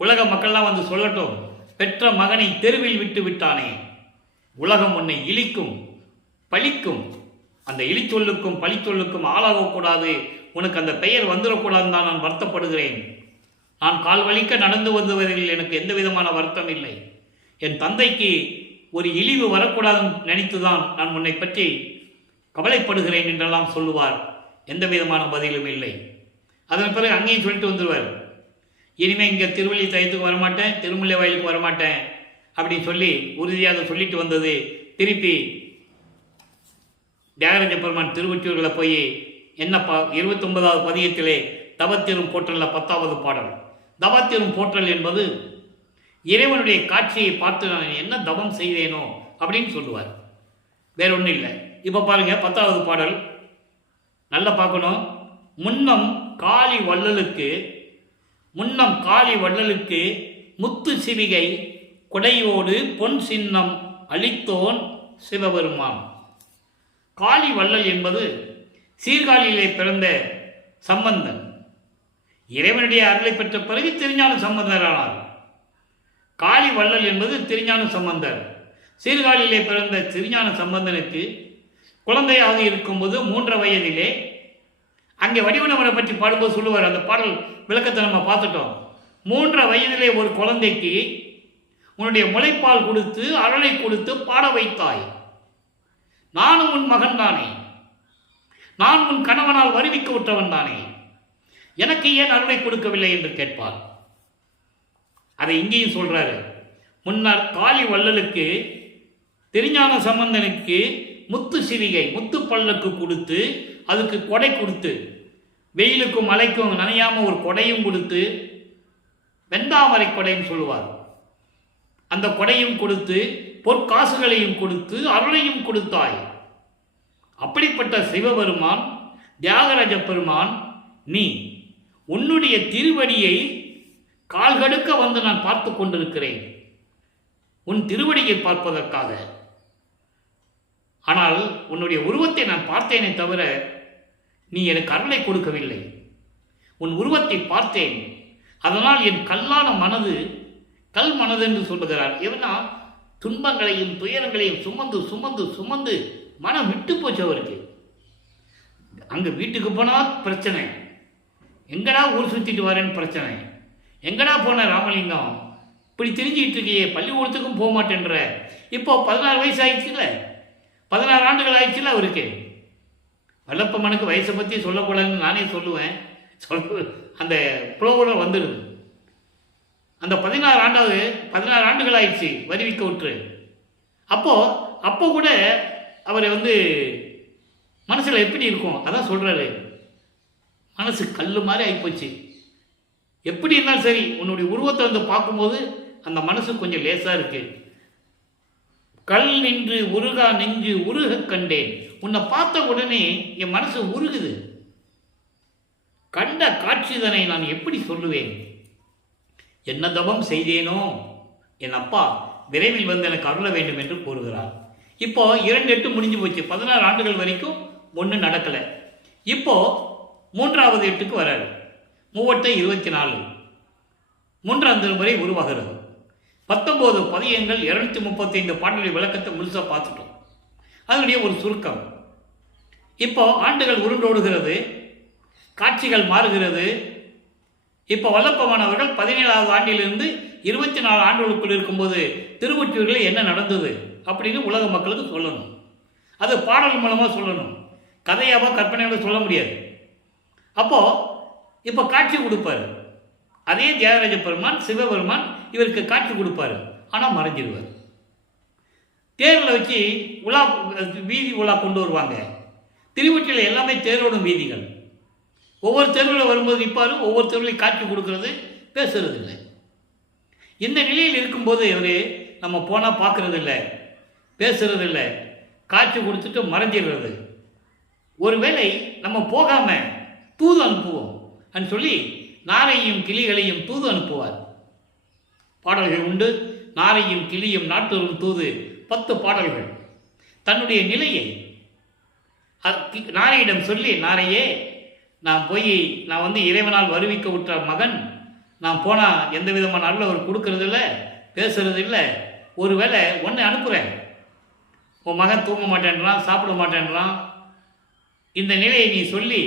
உலக மக்கள்லாம் வந்து சொல்லட்டும், பெற்ற மகனை தெருவில் விட்டு விட்டானே, உலகம் உன்னை இழிக்கும் பழிக்கும், அந்த இழிச்சொல்லுக்கும் பழிச்சொல்லுக்கும் ஆளாகக்கூடாது, உனக்கு அந்த பெயர் வந்துடக்கூடாதுன்னு தான் நான் வருத்தப்படுகிறேன். நான் கால் வலிக்க நடந்து வந்தவரில் எனக்கு எந்த விதமான வருத்தம் இல்லை. என் தந்தைக்கு ஒரு இழிவு வரக்கூடாதுன்னு நினைத்துதான் நான் உன்னை பற்றி கவலைப்படுகிறேன் என்றெல்லாம் சொல்லுவார். எந்த விதமான பதிலும் இல்லை. அதன் பிறகு அங்கேயும் சொல்லிட்டு வந்துடுவார், இனிமேல் இங்கே திருவள்ளித்தாயத்துக்கு வரமாட்டேன், திருமலை வயலுக்கு வரமாட்டேன் அப்படின்னு சொல்லி உறுதியாக சொல்லிட்டு வந்தது. திருப்பி தியாகராஜ பெருமான் திருவொற்றியூர்களை போய் என்னப்பா 29வது பதியத்திலே தவத்திரும் போற்றல்ல 10வது பாடல். தவத்திரும் போற்றல் என்பது இறைவனுடைய காட்சியை பார்த்து நான் என்ன தவம் செய்தேனோ அப்படின்னு சொல்லுவார். வேற ஒன்றும் இல்லை. இப்போ பாருங்க 10வது பாடல் நல்லா பார்க்கணும். முன்னம் காளி வள்ளலுக்கு முத்து சிவிகை கொடையோடு பொன் சின்னம் அளித்தோன் சிவபெருமான். காளி வள்ளல் என்பது சீர்காழியிலே பிறந்த சம்பந்தன். இறைவனுடைய அருளை பெற்ற பிறகு திருஞான சம்பந்தரானார். காளி வள்ளல் என்பது திருஞான சம்பந்தர். சீர்காழியிலே பிறந்த திருஞான சம்பந்தனுக்கு குழந்தையாக இருக்கும்போது 3 வயதிலே அங்கே வடிவனவரை பற்றி பாடும்போது சொல்லுவார். அந்த பாடல் விளக்கத்தை நம்ம பார்த்துட்டோம். 3 வயதிலே ஒரு குழந்தைக்கு உன்னுடைய முளைப்பால் கொடுத்து அருளை கொடுத்து பாட வைத்தாய். நானும் உன் மகன் தானே, நான் உன் கணவனால் வருவிக்க விட்டவன் தானே, எனக்கு ஏன் அருளை கொடுக்கவில்லை என்று கேட்பார். அதை இங்கேயும் சொல்றாரு. முன்னர் காளி வள்ளலுக்கு திருஞான சம்பந்தனுக்கு முத்து சிவிகை முத்து பல்லக்கு கொடுத்து அதுக்கு கொடை கொடுத்து வெயிலுக்கும் மழைக்கும் நனையாம ஒரு கொடையும் கொடுத்து வெந்தாமரை கொடையும் சொல்லுவார். அந்த கொடையும் கொடுத்து பொற்காசுகளையும் கொடுத்து அருளையும் கொடுத்தாய். அப்படிப்பட்ட சிவபெருமான் தியாகராஜ பெருமான், நீ உன்னுடைய திருவடியை கால்கடுக்க வந்து நான் பார்த்து கொண்டிருக்கிறேன், உன் திருவடியை பார்ப்பதற்காக. ஆனால் உன்னுடைய உருவத்தை நான் பார்த்தேனே தவிர நீ எனக்கு அருளை கொடுக்கவில்லை. உன் உருவத்தை பார்த்தேன், அதனால் என் கல்லான மனது, கல் மனது என்று சொல்லுகிறார். எவனா துன்பங்களையும் துயரங்களையும் சுமந்து சுமந்து சுமந்து மனம் விட்டு போச்சு அவருக்கு. அங்கே வீட்டுக்கு போனால் பிரச்சனை, எங்கடா ஊர் சுற்றிட்டு வரேன்னு பிரச்சனை, எங்கடா போன ராமலிங்கம் இப்படி தெரிஞ்சுக்கிட்டு இருக்கியே, பள்ளிக்கூடத்துக்கும் போக மாட்டேன்ற. இப்போ 16 வயசு ஆயிடுச்சுல, 16 ஆண்டுகள் ஆயிடுச்சுல அவருக்கு. வல்லப்பம்மனுக்கு வயசை பற்றி சொல்லக்கூடாதுன்னு நானே சொல்லுவேன். அந்த ப்ரோக்ராம் வந்துடுது. அந்த 16 ஆண்டுகள் ஆயிடுச்சு வருவிக்க விட்டு. அப்போ கூட அவர் மனசில் எப்படி இருக்கும் அதான் சொல்கிறாரு. மனசு கல் மாதிரி ஆகிப்போச்சு. எப்படி இருந்தாலும் சரி உன்னுடைய உருவத்தை பார்க்கும்போது அந்த மனசு கொஞ்சம் லேசாக இருக்கு. கல் நின்று உருகா நெஞ்சு உருக கண்டேன். உன்னை பார்த்த உடனே என் மனசு உருகுது. கண்ட காட்சிதனை நான் எப்படி சொல்லுவேன்? என்ன தவம் செய்தேனோ என் அப்பா விரைவில் வந்து எனக்கு அருள வேண்டும் என்று கூறுகிறார். இப்போ 2/8 முடிஞ்சு போச்சு. 16 ஆண்டுகள் வரைக்கும் ஒன்றும் நடக்கலை. இப்போ 3வது 8க்கு வராரு. 3/8 24 3ஆம் திருமுறை உருவாகிறது. 19 பதியங்கள் 235 பாடல்கள் விளக்கத்தை முழுசாக பார்த்துட்டோம். அதனுடைய ஒரு சுருக்கம். இப்போ ஆண்டுகள் உருண்டோடுகிறது, காட்சிகள் மாறுகிறது. இப்போ வல்லப்பமானவர்கள் 17வது ஆண்டிலிருந்து 24 ஆண்டுகளுக்குள் இருக்கும்போது திருவொற்றியூரில் என்ன நடந்தது அப்படின்னு உலக மக்களுக்கு சொல்லணும். அது பாடல் மூலமாக சொல்லணும், கதையாவோ கற்பனையோட சொல்ல முடியாது. அப்போது இப்போ காட்சி கொடுப்பார். அதே தியாகராஜ பெருமான் சிவபெருமான் இவருக்கு காட்சி கொடுப்பார், ஆனால் மறைஞ்சிடுவார். தேரில் வச்சு உலா வீதி உலா கொண்டு வருவாங்க. திருவொற்றியூரில் எல்லாமே தேரோடும் வீதிகள். ஒவ்வொரு தெருவில் வரும்போது நிற்பார், ஒவ்வொரு தெருவிலையும் காட்சி கொடுக்கறது, பேசுறது இல்லை. இந்த நிலையில் இருக்கும்போது இவர் நம்ம போனால் பார்க்கறது இல்லை, பேசுறது இல்லை, காட்சி கொடுத்துட்டு மறைஞ்சிடுறது. ஒருவேளை நம்ம போகாமல் தூது அனுப்புவோம் அப்படின்னு சொல்லி நாரையும் கிளிகளையும் தூது அனுப்புவார். பாடல்கள் உண்டு. நாரையும் கிளியும் நாட்டூரும் தூது 10 பாடல்கள். தன்னுடைய நிலையை நாரையிடம் சொல்லி, நாரையே நான் வந்து இறைவனால் வருவிக்க விட்ட மகன், நான் போனால் எந்த விதமான அருள் அவர் கொடுக்கறது இல்லை, பேசுறது இல்லை. ஒருவேளை ஒன்றை அனுப்புகிறேன், உன் மகன் தூங்க மாட்டேன்றான், சாப்பிட மாட்டேன்றான், இந்த நிலையை நீ சொல்லி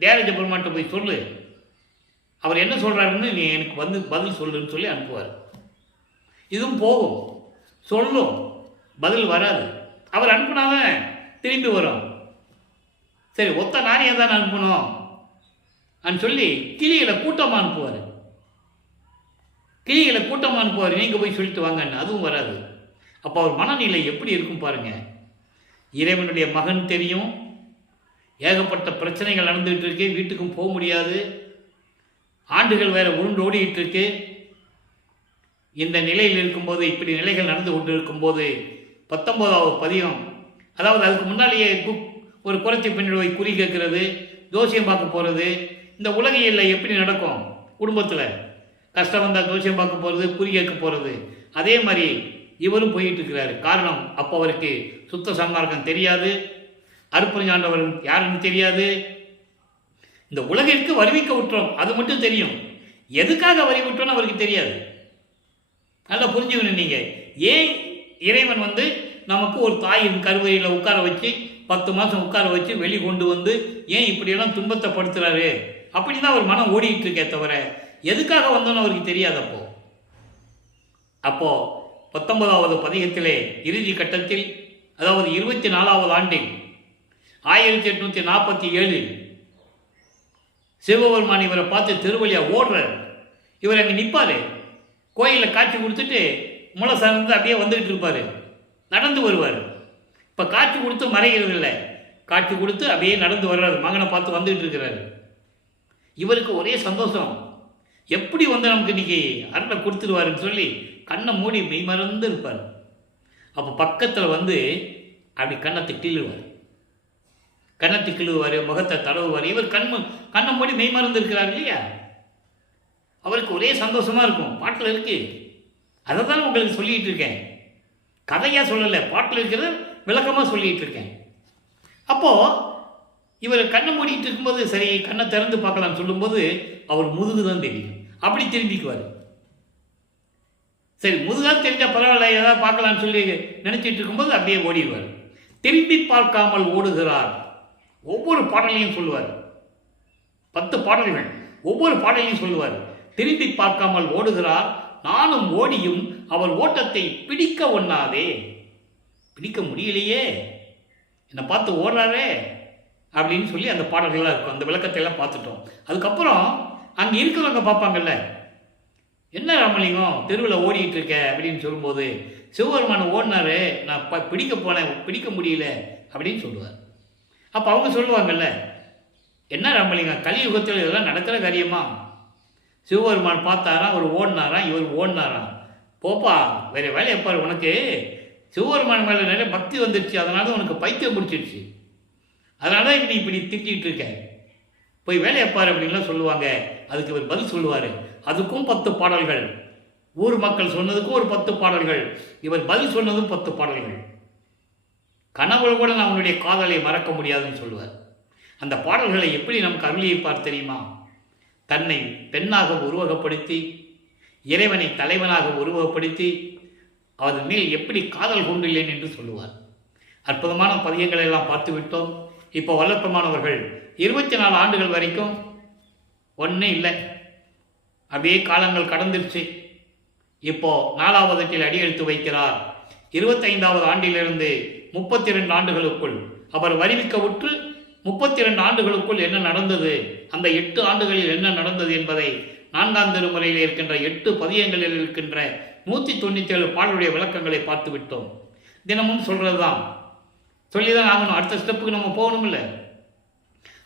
தியாகராஜ பெருமான்கிட்ட போய் சொல்லு, அவர் என்ன சொல்கிறாருன்னு நீ எனக்கு வந்து பதில் சொல்லுன்னு சொல்லி அனுப்புவார். இதுவும் போகும், சொல்லும், பதில் வராது. அவர் அனுப்புனாதான் திரும்பி வரும். சரி, ஒத்த நாரியை தான் அனுப்பணும் அப்படின்னு சொல்லி கிளிகளை கூட்டமாக அனுப்புவார். கிளிகளை கூட்டமாக அனுப்புவார், நீங்கள் போய் சொல்லிட்டு வாங்கன்னு. அதுவும் வராது. அப்போ அவர் மனநிலை எப்படி இருக்கும் பாருங்க. இறைவனுடைய மகன் தெரியும், ஏகப்பட்ட பிரச்சனைகள் நடந்துகிட்டு இருக்கு, வீட்டுக்கும் போக முடியாது, ஆண்டுகள் வேற உருண்டு ஓடிக்கிட்டு இருக்கு. இந்த நிலையில் இருக்கும்போது, இப்படி நிலைகள் நடந்து கொண்டு இருக்கும்போது 19வது பதிகம், அதாவது அதுக்கு முன்னாலேயே ஒரு குறைச்சி பெண்ணோட போய் குறி கேட்கறது, ஜோசியம் பார்க்க போகிறது, இந்த உலகியலில் எப்படி நடக்கும், குடும்பத்தில் கஷ்டம் வந்தால் ஜோசியம் பார்க்க போகிறது, குறி கேட்க போகிறது. அதே மாதிரி இவரும் போயிட்டு இருக்கிறாரு. காரணம், அப்போ அவருக்கு சுத்த சன்மார்க்கம் தெரியாது, அருப்பஞ்சாண்டவர் யாருன்னு தெரியாது. இந்த உலகிற்கு வருவிக்க விட்டோம் அது மட்டும் தெரியும், எதுக்காக வரி விட்டோன்னு அவருக்கு தெரியாது. நல்லா புரிஞ்சுக்கணும். நீங்கள் ஏன் இறைவன் வந்து நமக்கு ஒரு தாயின் கருவறையில் உட்கார வச்சு 10 மாதம் உட்கார வச்சு வெளி கொண்டு வந்து ஏன் இப்படியெல்லாம் துன்பத்தை படுத்துறாரு அப்படி தான் அவர் மனம் ஓடிக்கிட்டு இருக்கே தவிர எதுக்காக வந்தோன்னு அவருக்கு தெரியாது. அப்போ 19வது பதிகத்திலே இறுதி கட்டத்தில், அதாவது 24வது ஆண்டில் 1847 சிவபெருமான் இவரை பார்த்து திருவழியா ஓடுறார். இவர் அங்கே நிற்பார், கோயிலில் காட்சி கொடுத்துட்டு முளை சார்ந்து அப்படியே வந்துகிட்டு இருப்பார், நடந்து வருவார். இப்போ காட்சி கொடுத்து மறைகிறது இல்லை, காட்சி கொடுத்து அப்படியே நடந்து வர்றாரு, மகனை பார்த்து வந்துகிட்டு இருக்கிறாரு. இவருக்கு ஒரே சந்தோஷம், எப்படி வந்து நமக்கு இன்னைக்கு அருளை கொடுத்துருவாருன்னு சொல்லி கண்ணை மூடி மெய் மறந்து இருப்பார். அப்போ பக்கத்தில் வந்து அப்படி கண்ணத்தை கிள்ளுவார், கண்ணத்தை கிள்ளுவார், முகத்தை தடவுவார். இவர் கண்ணை மூடி மெய் மறந்து இருக்கிறார் இல்லையா, அவருக்கு ஒரே சந்தோஷமாக இருக்கும். பாட்டில் இருக்குது, அதை தான் உங்களுக்கு சொல்லிகிட்டு இருக்கேன், கதையாக சொல்லலை, பாட்டில் இருக்கிறத விளக்கமாக சொல்லிகிட்டு இருக்கேன். அப்போது இவர் கண்ணை மூடிட்டு இருக்கும்போது சரி கண்ணை திறந்து பார்க்கலான்னு சொல்லும்போது அவர் முதுகு தான் தெரியும், அப்படி திரும்பிக்குவார். சரி முதுகாக தெரிஞ்சால் பரவாயில்ல, ஏதாவது பார்க்கலான்னு சொல்லி நினச்சிட்டு இருக்கும்போது அப்படியே ஓடிடுவார். திரும்பி பார்க்காமல் ஓடுகிறார். ஒவ்வொரு பாடலையும் சொல்லுவார், 10 பாடல்கள், ஒவ்வொரு பாடலையும் சொல்லுவார். திரும்பி பார்க்காமல் ஓடுகிறார், நானும் ஓடியும் அவர் ஓட்டத்தை பிடிக்க ஒண்ணாதே. பிடிக்க முடியலையே, என்னை பார்த்து ஓடுறாரே அப்படின்னு சொல்லி அந்த பாடல்கள்லாம் இருக்கும். அந்த விளக்கத்தை எல்லாம் பார்த்துட்டோம். அதுக்கப்புறம் அங்கே இருக்கிறவங்க பார்ப்பாங்கல்ல, என்ன ராமலிங்கம் தெருவில் ஓடிக்கிட்டு இருக்க அப்படின்னு சொல்லும்போது, சிவபெருமான் ஓடினாரு, நான் பிடிக்க போனேன், பிடிக்க முடியல அப்படின்னு சொல்லுவார். அப்போ அவங்க சொல்லுவாங்கல்ல, என்ன ராமலிங்கம் கலியுகத்தில் இதெல்லாம் நடக்கிற காரியமா, சிவபெருமான் பார்த்தாராம், அவர் ஓடினாராம், இவர் ஓடினாராம், போப்பா வேறு வேலையை பாரு, உனக்கு சிவபெருமான் மேலே நிறைய பக்தி வந்துடுச்சு, அதனால உனக்கு பைத்தியம் முடிச்சிடுச்சு, அதனால தான் நீ இப்படி திட்டிகிட்டு இருக்க, போய் வேலையை பாரு அப்படின்லாம் சொல்லுவாங்க. அதுக்கு இவர் பதில் சொல்லுவார், அதுக்கும் 10 பாடல்கள், ஊர் மக்கள் சொன்னதுக்கும் ஒரு 10 பாடல்கள், இவர் பதில் சொன்னதும் 10 பாடல்கள். கனவுல கூட நான் அவனுடைய காதலை மறக்க முடியாதுன்னு சொல்லுவார். அந்த பாடல்களை எப்படி நமக்கு அருளியிருப்பார் தெரியுமா, தன்னை பெண்ணாக உருவகப்படுத்தி இறைவனை தலைவனாக உருவகப்படுத்தி அதன் மேல் எப்படி காதல் கொண்டுள்ளேன் என்று சொல்லுவார். அற்புதமான பதியங்களை எல்லாம் பார்த்து விட்டோம். இப்போ வல்லப்பமானவர்கள் 24 ஆண்டுகள் வரைக்கும் ஒன்றும் இல்லை, அப்படியே காலங்கள் கடந்துருச்சு. இப்போ 4வது அடியெடுத்து வைக்கிறார். 25வது ஆண்டிலிருந்து 32 ஆண்டுகளுக்குள் அவர் வருவிக்க உற்று 32 ஆண்டுகளுக்குள் என்ன நடந்தது, அந்த 8 ஆண்டுகளில் என்ன நடந்தது என்பதை 4ஆம் திருமுறையில் இருக்கின்ற 8 பதியங்களில் இருக்கின்ற 197 பாடலுடைய விளக்கங்களை பார்த்து விட்டோம். தினமும் சொல்கிறது தான், சொல்லிதான் ஆகணும், அடுத்த ஸ்டெப்புக்கு நம்ம போகணும் இல்லை.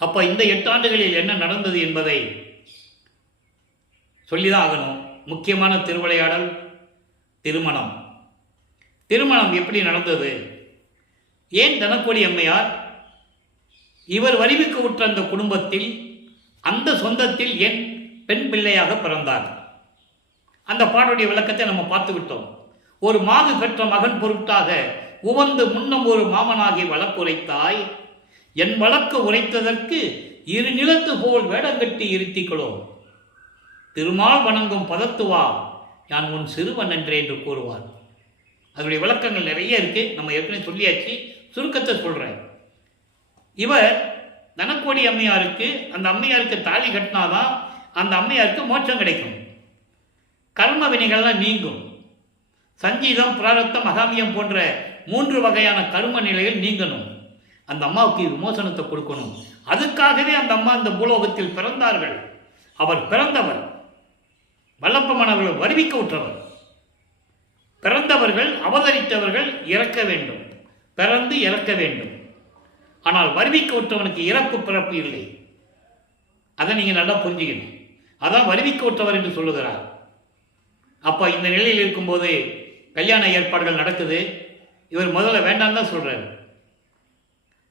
அப்போ இந்த 8 ஆண்டுகளில் என்ன நடந்தது என்பதை சொல்லிதான் ஆகணும். முக்கியமான திருவிளையாடல் திருமணம். திருமணம் எப்படி நடந்தது, ஏன் தனக்கோடி அம்மையார் இவர் வருவிக்க உற்ற அந்த குடும்பத்தில் அந்த சொந்தத்தில் ஏன் பெண் பிள்ளையாக பிறந்தார், அந்த பாடலுடைய விளக்கத்தை நம்ம பார்த்து விட்டோம். ஒரு மாது பெற்ற மகன் பொருட்டாக உவந்து முன்னம் ஒரு மாமனாகி வழக்குரைத்தாய், என் வழக்கு உரைத்ததற்கு 2 நிலத்து போல் வேடங்கட்டி இருத்திகளோ, திருமால் வணங்கும் பதத்துவா நான் உன் சிறுவன் என்றே என்று கூறுவார். அதனுடைய விளக்கங்கள் நிறைய இருக்கு, நம்ம ஏற்கனவே சொல்லியாச்சு, சுருக்கத்தை சொல்றேன். இவர் தனக்கோடி அம்மையாருக்கு, அந்த அம்மையாருக்கு தாலி கட்டினாதான் அந்த அம்மையாருக்கு மோட்சம் கிடைக்கும், கர்ம வினைகள்லாம் நீங்கும், சஞ்சீதம் பிராரத்தம் அகாமியம் போன்ற 3 வகையான கர்ம நிலைகள் நீங்கணும், அந்த அம்மாவுக்கு விமோசனத்தை கொடுக்கணும். அதுக்காகவே அந்த அம்மா இந்த பூலோகத்தில் பிறந்தார்கள். அவர் பிறந்தவர், வல்லப்பமானவர்கள் வருவிக்க உற்றவர். பிறந்தவர்கள் அவதரித்தவர்கள் இறக்க வேண்டும், பிறந்து இறக்க வேண்டும். ஆனால் வருவிக்க உற்றவனுக்கு இறப்பு பிறப்பு இல்லை, அதை நீங்கள் நல்லா புரிஞ்சுக்கணும். அதான் வருவிக்க உற்றவர் என்று சொல்லுகிறார். அப்போ இந்த நிலையில் இருக்கும்போது கல்யாண ஏற்பாடுகள் நடக்குது. இவர் முதல்ல வேண்டாம் தான் சொல்றாரு.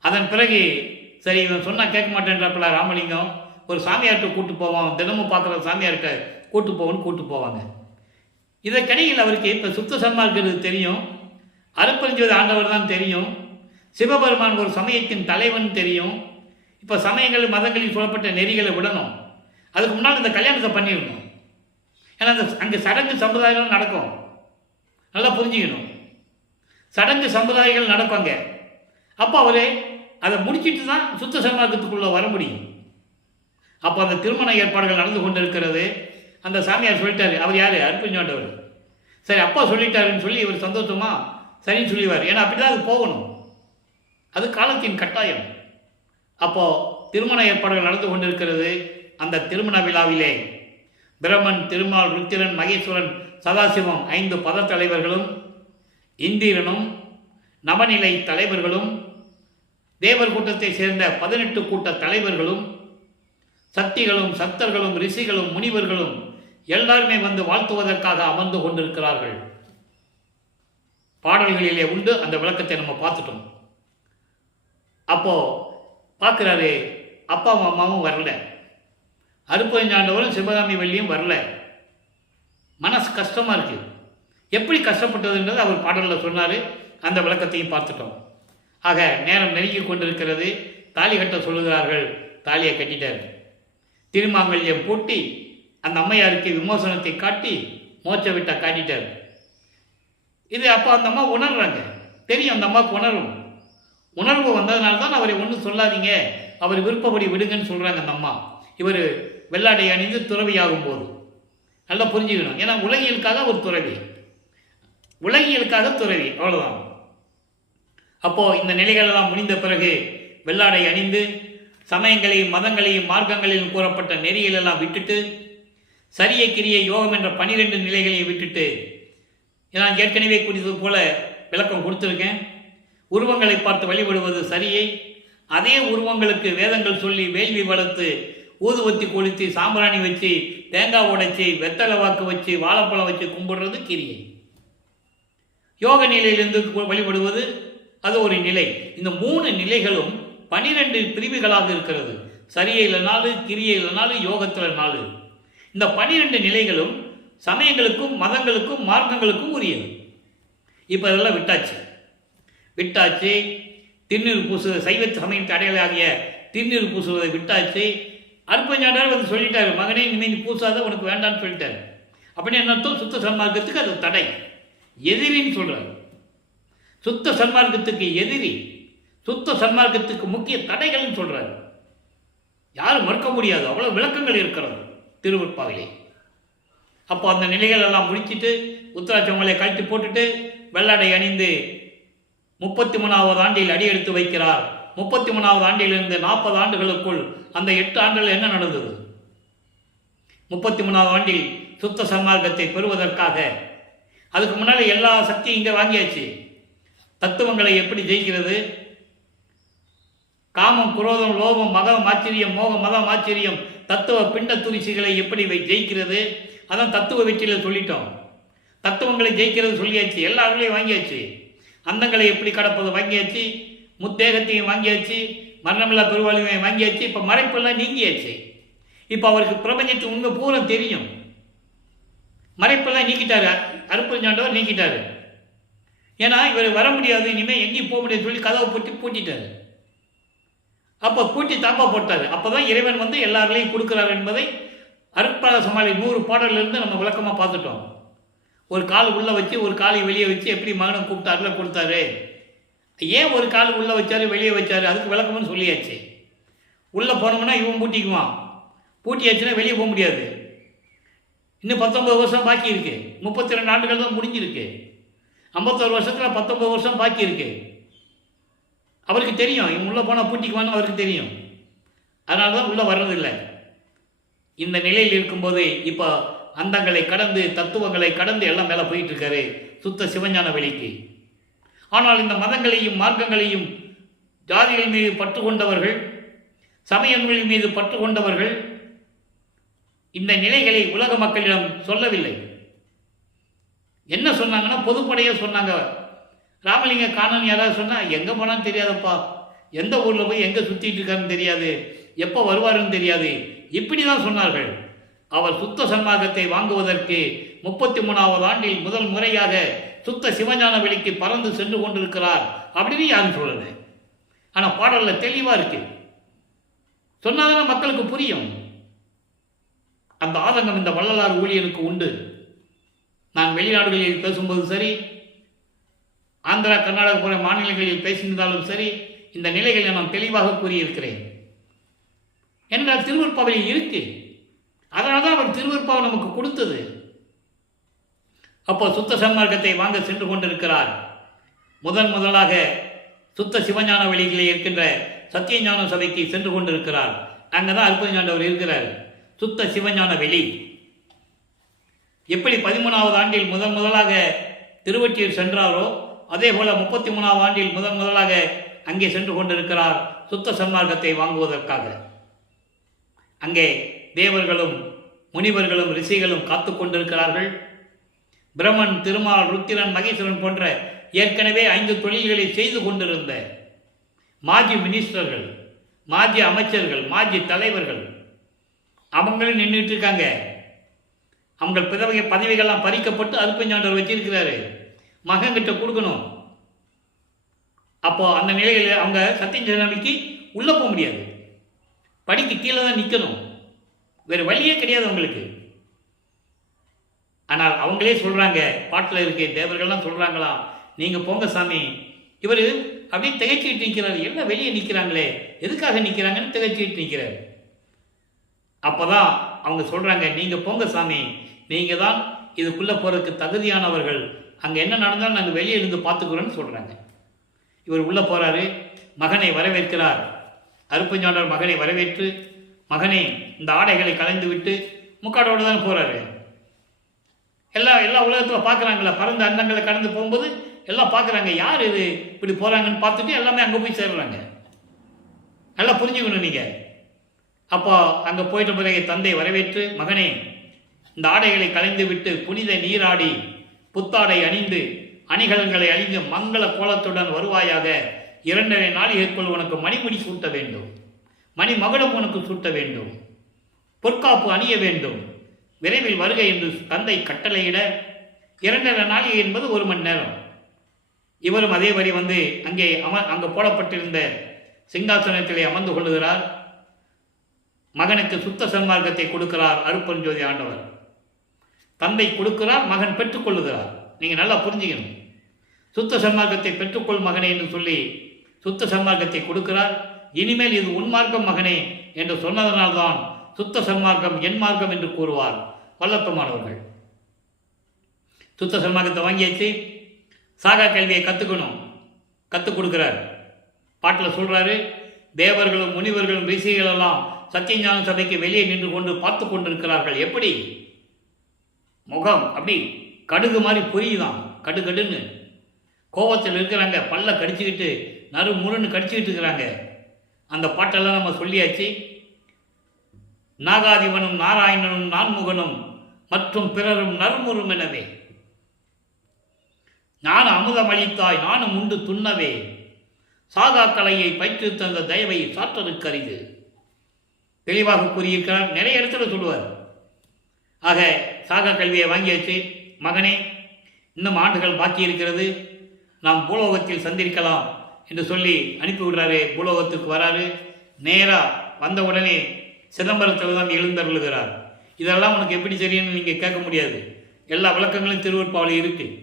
அதன் பிறகு சரி இவன் சொன்னால் கேட்க மாட்டேன்றப்பல ராமலிங்கம் ஒரு சாமியார்கிட்ட கூட்டு போவான், தினமும் பார்க்குற சாமியார்கிட்ட கூட்டு போவோன்னு கூட்டு போவாங்க. இதற்கிடையில் அவருக்கு இப்போ சுத்த சன்மார்க்கிறது தெரியும், அருப்பறிஞ்சது ஆண்டவர் தான் தெரியும், சிவபெருமான் ஒரு சமயத்தின் தலைவன் தெரியும். இப்போ சமயங்கள் மதங்களில் சொல்லப்பட்ட நெறிகளை விடணும், அதுக்கு முன்னால் இந்த கல்யாணத்தை பண்ணிடணும். ஏன்னா அந்த அங்கே சடங்கு சம்பிரதாயங்கள் நடக்கும், நல்லா புரிஞ்சுக்கணும். சடங்கு சம்பிரதாயங்கள் நடப்பாங்க. அப்போ அவர் அதை முடிச்சுட்டு தான் சுத்த சன்மார்க்கத்துக்குள்ளே வர முடியும். அப்போ அந்த திருமண ஏற்பாடுகள் நடந்து கொண்டு இருக்கிறது. அந்த சாமியார் சொல்லிட்டாரு, அவர் யார், அருப்பஞ்சாண்டவர். சரி அப்பா சொல்லிட்டாருன்னு சொல்லி இவர் சந்தோஷமா சரின்னு சொல்லிவார். ஏன்னா அப்படிதான் அது போகணும், அது காலத்தின் கட்டாயம். அப்போ திருமண ஏற்பாடுகள் நடந்து கொண்டிருக்கிறது. அந்த திருமண விழாவிலே பிரம்மன், திருமால், ருத்திரன், மகேஸ்வரன், சதாசிவம் 5 பத தலைவர்களும், இந்திரனும், நவநிலை தலைவர்களும், தேவர் கூட்டத்தை சேர்ந்த 18 கூட்ட தலைவர்களும், சக்திகளும், சக்தர்களும், ரிஷிகளும், முனிவர்களும் எல்லாருமே வந்து வாழ்த்துவதற்காக அமர்ந்து கொண்டிருக்கிறார்கள். பாடல்களிலே உண்டு, அந்த விளக்கத்தை நம்ம பார்த்துட்டோம். அப்போ பார்க்குறாரு, அப்பாவும் அம்மாவும் வரல, அருப்பஞ்சாண்டவரும் சிவகாமி வள்ளியும் வரல. மனசு கஷ்டமாக இருக்குது. எப்படி கஷ்டப்பட்டதுன்றது அவர் பாடலில் சொன்னார், அந்த விளக்கத்தையும் பார்த்துட்டோம். ஆக நேரம் நெருங்கி கொண்டிருக்கிறது. தாலி கட்ட சொல்லுகிறார்கள், தாலியை கட்டிட்டார். திருமாங்கல்யம் பூட்டி அந்த அம்மையாருக்கு விமோசனத்தை காட்டி மோட்ச விட்ட காட்டிட்டார். இது அப்போ அந்த அம்மா உணர்றாங்க, தெரியும் அந்த அம்மாவுக்கு உணர்வு வந்ததுனால தான் அவரை ஒன்றும் சொல்லாதீங்க, அவர் விருப்பப்படி விடுங்கன்னு சொல்கிறாங்க அந்த அம்மா. இவர் வெள்ளாடை அணிந்து துறவியாகும் போது நல்லா புரிஞ்சுக்கணும். ஏன்னா உலகியலுக்காக ஒரு துறவி, உலகியலுக்காக துறவி, அவ்வளோதான். அப்போது இந்த நிலைகளெல்லாம் முடிந்த பிறகு வெள்ளாடை அணிந்து சமயங்களையும் மதங்களையும் மார்க்கங்களையும் கூறப்பட்ட நெறிகளெல்லாம் விட்டுட்டு, சரிய கிரிய யோகம் என்ற 12 நிலைகளையும் விட்டுட்டு, நான் ஏற்கனவே குறித்தது போல விளக்கம் கொடுத்துருக்கேன். உருவங்களை பார்த்து வழிபடுவது சரியை, அதே உருவங்களுக்கு வேதங்கள் சொல்லி வேள்வி வளர்த்து ஊதுவத்தி கொளுத்தி சாம்பிராணி வச்சு தேங்காய் உடைச்சி வெத்தலை வாக்கு வச்சு வாழைப்பழம் வச்சு கும்பிடுறது கிரியை. யோக நிலையிலிருந்து வழிபடுவது அது ஒரு நிலை. இந்த 3 நிலைகளும் 12 பிரிவுகளாக இருக்கிறது. சரியில் 4, கிரியையில் 4, யோகத்தில் 4. இந்த 12 நிலைகளும் சமயங்களுக்கும் மதங்களுக்கும் மார்க்கங்களுக்கும் உரியது. இப்போ இதெல்லாம் விட்டாச்சு. திருநீர் பூசுவது, சைவ சமயத்தை அடையாளாகிய திருநீர் பூசுவதை விட்டாச்சு. அருப்பஞ்சாண்டார் வந்து சொல்லிட்டாரு, மகனே இனிமேல் பூசாத, உனக்கு வேண்டான்னு சொல்லிட்டாரு. அப்படின்னு என்ன அர்த்தம், சுத்த சன்மார்க்கத்துக்கு அது தடை, எதிரின்னு சொல்றாரு. சுத்த சன்மார்க்கத்துக்கு எதிரி, சுத்த சன்மார்க்கத்துக்கு முக்கிய தடைகள்னு சொல்றாரு. யாரும் மறுக்க முடியாது, அவ்வளவு விளக்கங்கள் இருக்கிறது திருவருட்பாவிலே. அப்போ அந்த நிலைகள் எல்லாம் முடிச்சுட்டு உத்தராட்சங்களை கழட்டி போட்டுட்டு வெள்ளாடை அணிந்து 33வது ஆண்டில் அடி எடுத்து வைக்கிறார். 33வது ஆண்டிலிருந்து 40 ஆண்டுகளுக்குள் அந்த 8 ஆண்டுகள் என்ன நடந்தது? 33வது ஆண்டில் சுத்த சன்மார்க்கத்தை பெறுவதற்காக அதுக்கு முன்னாடி எல்லா சக்தியும் இங்கே வாங்கியாச்சு. தத்துவங்களை எப்படி ஜெயிக்கிறது, காமம், குரோதம், லோபம், மகம், ஆச்சரியம், மோகம், மதம், ஆச்சரியம், தத்துவ பிண்ட துரிசிகளை எப்படி ஜெயிக்கிறது, அதான் தத்துவ வெற்றியில் சொல்லிட்டோம். தத்துவங்களை ஜெயிக்கிறது சொல்லியாச்சு, எல்லா ஆளுகளையும் வாங்கியாச்சு. அந்தங்களை எப்படி கடப்பது வாங்கியாச்சு, முத்தேகத்தையும் வாங்கியாச்சு, மரணமில்லா பெருவாழ்வையை வாங்கியாச்சு. இப்போ மறைப்பெல்லாம் நீங்கியாச்சு. இப்போ அவருக்கு பிரபஞ்சத்து உண்மை பூரா தெரியும். மறைப்பெல்லாம் நீக்கிட்டாரு, அருப்பஞ்சாண்டவர் நீக்கிட்டாரு. ஏன்னா இவர் வர முடியாது, இனிமேல் எங்கேயும் போக முடியாது சொல்லி கதவை போட்டு பூட்டிட்டாரு. அப்போ பூட்டி தாப்பா போட்டார். அப்போ தான் இறைவன் வந்து எல்லாரையும் கொடுக்குறாரு என்பதை அருட்பால சமாளி 100 பாடலிருந்து நம்ம விளக்கமாக பார்த்துட்டோம். ஒரு கால் உள்ளே வச்சு ஒரு காலை வெளியே வச்சு எப்படி மகனை கூப்பிட்டாருல கொடுத்தாரு. ஏன் ஒரு கால் உள்ளே வச்சாரு வெளியே வச்சாரு, அதுக்கு விளக்கம்னு சொல்லியாச்சு. உள்ளே போனோம்னா இவன் பூட்டிக்குவான், பூட்டியாச்சுன்னா வெளியே போக முடியாது. இன்னும் 19 வருஷம் பாக்கி இருக்கு. 32 ஆண்டுகள் தான் முடிஞ்சிருக்கு. 51 வருஷத்தில் 19 வருஷம் பாக்கி இருக்கு. அவருக்கு தெரியும் இவன் உள்ளே போனால் பூட்டிக்குவான்னு அவருக்கு தெரியும். அதனால தான் உள்ளே வர்றதில்லை. இந்த நிலையில் இருக்கும்போது இப்போ அந்தங்களை கடந்து தத்துவங்களை கடந்து எல்லாம் மேலே போயிட்டு இருக்காரு சுத்த சிவஞான வெளிக்கு. ஆனால் இந்த மதங்களையும் மார்க்கங்களையும் ஜாதிகள் மீது பற்று கொண்டவர்கள், சமயங்கள் மீது பற்று கொண்டவர்கள் இந்த நிலைகளை உலக மக்களிடம் சொல்லவில்லை. என்ன சொன்னாங்கன்னா பொதுப்படையாக சொன்னாங்க. ராமலிங்க காணன் யாராவது சொன்னால் எங்கே போனான்னு தெரியாதப்பா, எந்த ஊரில் போய் எங்கே சுற்றிட்டு இருக்காருன்னு தெரியாது, எப்போ வருவாருன்னு தெரியாது, இப்படி தான் சொன்னார்கள். அவர் சுத்த சன்மார்க்கத்தை வாங்குவதற்கு 33வது ஆண்டில் முதல் முறையாக சுத்த சிவஞான வெளிக்கு பறந்து சென்று கொண்டிருக்கிறார் அப்படின்னு யாரும் சொல்லலை. ஆனால் பாடலில் தெளிவாக இருக்கு. சொன்னாதான் மக்களுக்கு புரியும். அந்த ஆதங்கம் இந்த வள்ளலார் ஊழியனுக்கு உண்டு. நான் வெளிநாடுகளில் பேசும்போது சரி, ஆந்திரா, கர்நாடகா போன்ற மாநிலங்களில் பேசியிருந்தாலும் சரி, இந்த நிலைகளை நான் தெளிவாக கூறியிருக்கிறேன். என்றால் திருவருட்பாவில் இருக்கு. அதனால தான் அவர் திருவருட்பாவை நமக்கு கொடுத்தது. அப்போ சுத்த சன்மார்க்கத்தை வாங்க சென்று கொண்டிருக்கிறார். முதலாக சுத்த சிவஞான வெளியிலே இருக்கின்ற சத்தியஞான சபைக்கு சென்று கொண்டிருக்கிறார். அங்கே தான் அருப்பஞ்சாண்டவர் இருக்கிறார். சுத்த சிவஞான வெளி எப்படி 13வது ஆண்டில் முதலாக திருவொற்றியூர் சென்றாரோ அதே போல 33வது ஆண்டில் முதலாக அங்கே சென்று கொண்டிருக்கிறார் சுத்த சன்மார்க்கத்தை வாங்குவதற்காக. அங்கே தேவர்களும் முனிவர்களும் ரிஷிகளும் காத்து கொண்டிருக்கிறார்கள். பிரம்மன், திருமால், ருத்திரன், மகேஸ்வரன் போன்ற ஏற்கனவே 5 தொழில்களை செய்து கொண்டிருந்த மாஜி மினிஸ்டர்கள், மாஜி அமைச்சர்கள், மாஜி தலைவர்கள் அவங்களும் நின்றுட்டு இருக்காங்க. அவங்க பதவிகள்லாம் பறிக்கப்பட்டு அருப்பஞ்சாண்டவர் வச்சிருக்கிறாரு. மகன்கிட்ட கொடுக்கணும். அப்போ அந்த நிலையில் அவங்க சத்தியஞானிக்கு உள்ளே போக முடியாது, படிக்கு கீழே தான் நிற்கணும், வேறு வழியே கிடையாது அவங்களுக்கு. ஆனால் அவங்களே சொல்கிறாங்க, பாட்டில் இருக்கு, தேவர்கள்லாம் சொல்கிறாங்களாம், நீங்கள் போங்க சாமி. இவர் அப்படியே திகைச்சிக்கிட்டு நிற்கிறாரு. எல்லாம் வெளியே நிற்கிறாங்களே, எதுக்காக நிற்கிறாங்கன்னு திகைச்சிக்கிட்டு நிற்கிறார். அப்போ தான் அவங்க சொல்கிறாங்க, நீங்கள் போங்க சாமி, நீங்கள் தான் இதுக்குள்ளே போகிறதுக்கு தகுதியானவர்கள், அங்கே என்ன நடந்தாலும் நாங்கள் வெளியே இருந்து பார்த்துக்கிறோன்னு சொல்கிறாங்க. இவர் உள்ளே போகிறாரு, மகனை வரவேற்கிறார். அருப்பஞ்சாண்டவர் மகனை வரவேற்று, மகனே இந்த ஆடைகளை கலைந்து விட்டு முக்காடோடு தான் போகிறாரு. எல்லா உலகத்தில் பார்க்குறாங்களா, பறந்த அண்டங்களை கடந்து போகும்போது எல்லாம் பார்க்குறாங்க, யார் இது இப்படி போகிறாங்கன்னு பார்த்துட்டு எல்லாமே அங்கே போய் சேர்றாங்க. நல்லா புரிஞ்சுக்கணும் நீங்கள். அப்போ அங்கே போயிட்ட பிறகு தந்தை வரவேற்று, மகனே இந்த ஆடைகளை கலைந்து விட்டு புனித நீராடி புத்தாடை அணிந்து அணிகலன்களை அணிந்து மங்கள கோலத்துடன் வருவாயாக. 2.5 நாளிகைக்குள் உனக்கு மணிமுடி சூட்ட வேண்டும், மணி மகுடம் உனக்கு சூட்ட வேண்டும், பொற்காப்பு அணிய வேண்டும், விரைவில் வருகை என்று தந்தை கட்டளையிட 2.5 நாளிகை என்பது 1 மணி நேரம். இவரும் அதே வரி வந்து அங்கே போடப்பட்டிருந்த சிங்காசனத்திலே அமர்ந்து கொள்ளுகிறார். மகனுக்கு சுத்த சன்மார்க்கத்தை கொடுக்கிறார் அருட்பெருஞ்சோதி ஆண்டவர். தந்தை கொடுக்கிறார், மகன் பெற்றுக்கொள்ளுகிறார். நீங்கள் நல்லா புரிஞ்சுக்கணும். சுத்த சன்மார்க்கத்தை பெற்றுக்கொள் மகனே என்று சொல்லி சுத்த சன்மார்க்கத்தை கொடுக்கிறார். இனிமேல் இது உன்மார்க்கம் மகனே என்று சொன்னதனால்தான் சுத்த சன்மார்க்கம் என் மார்க்கம் என்று கூறுவார் வல்லப்பமானவர்கள். சுத்த சன்மார்க்கத்தை வாங்கியாச்சு, சாகா கல்வியை கற்றுக் கொடுக்கிறார். பாட்டில் சொல்கிறாரு, தேவர்களும் முனிவர்களும் ரிஷிகள் எல்லாம் சத்தியஞான சபைக்கு வெளியே நின்று கொண்டு பார்த்து கொண்டிருக்கிறார்கள். எப்படி முகம் அப்படி கடுகு மாதிரி பொரியுதான், கடுன்னு கோபத்தில் இருக்கிறாங்க, பல்ல கடிச்சுக்கிட்டு நறு முருன்னு கடிச்சுக்கிட்டு இருக்கிறாங்க. அந்த பாட்டெல்லாம் நம்ம சொல்லியாச்சு. நாகாதிபனும் நாராயணனும் நான்முகனும் மற்றும் பிறரும் நறுமுறும் எனவே நான் அமுதம் அளித்தாய் நானும் உண்டு துண்ணவே சாகா கலையை பயிற்று தந்த தயவை சாற்றலுக்கு அரிது. தெளிவாக கூறியிருக்கிறார். நிறைய இடத்துல சொல்லுவார். ஆக சாகா கல்வியை வாங்கியாச்சு மகனே, இன்னும் ஆண்டுகள் பாக்கி இருக்கிறது, நாம் பூலோகத்தில் சந்திரிக்கலாம் என்று சொல்லி அனுப்பிவிடுறாரு. பூலோகத்துக்கு வராரு. நேராக வந்த உடனே சிதம்பரத்தில் தான் எழுந்தருளுகிறார். இதெல்லாம் உனக்கு எப்படி தெரியும்னு நீங்கள் கேட்க முடியாது. எல்லா விளக்கங்களும் திருவருட்பாவில் இருக்குது.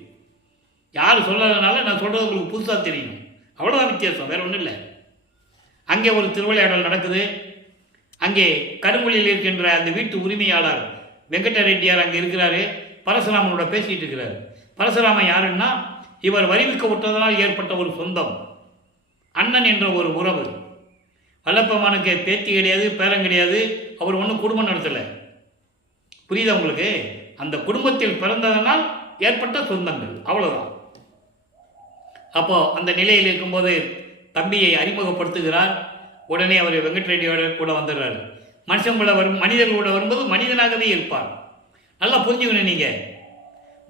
யார் சொல்லறதுனால நான் சொல்கிறது உங்களுக்கு புதுசாக தெரியும், அவ்வளோதான் வித்தியாசம், வேறு ஒன்றும் இல்லை. அங்கே ஒரு திருவிளையாடல் நடக்குது. அங்கே கருமொழியில் இருக்கின்ற அந்த வீட்டு உரிமையாளர் வெங்கட ரெட்டியார் அங்கே இருக்கிறாரு. பரசுராமனோட பேசிகிட்டு இருக்கிறார். பரசுராமன் யாருன்னா, இவர் வரிவிக்க விட்டதனால் ஏற்பட்ட ஒரு சொந்தம், அண்ணன் என்ற ஒரு உறவு. வல்லப்பமானுக்கு பேத்தி கிடையாது, பேரன் கிடையாது, அவர் ஒன்றும் குடும்பம் நடத்தலை. புரியுதா உங்களுக்கு? அந்த குடும்பத்தில் பிறந்ததனால் ஏற்பட்ட சொந்தங்கள், அவ்வளோதான். அப்போ அந்த நிலையில் இருக்கும்போது தம்பியை அறிமுகப்படுத்துகிறார். உடனே அவர் வெங்கட் ரெட்டியோட கூட வந்துடுறாரு. மனிதர்களோட வரும்போது மனிதனாகவே இருப்பார். நல்லா புரிஞ்சுக்கணும் நீங்கள்.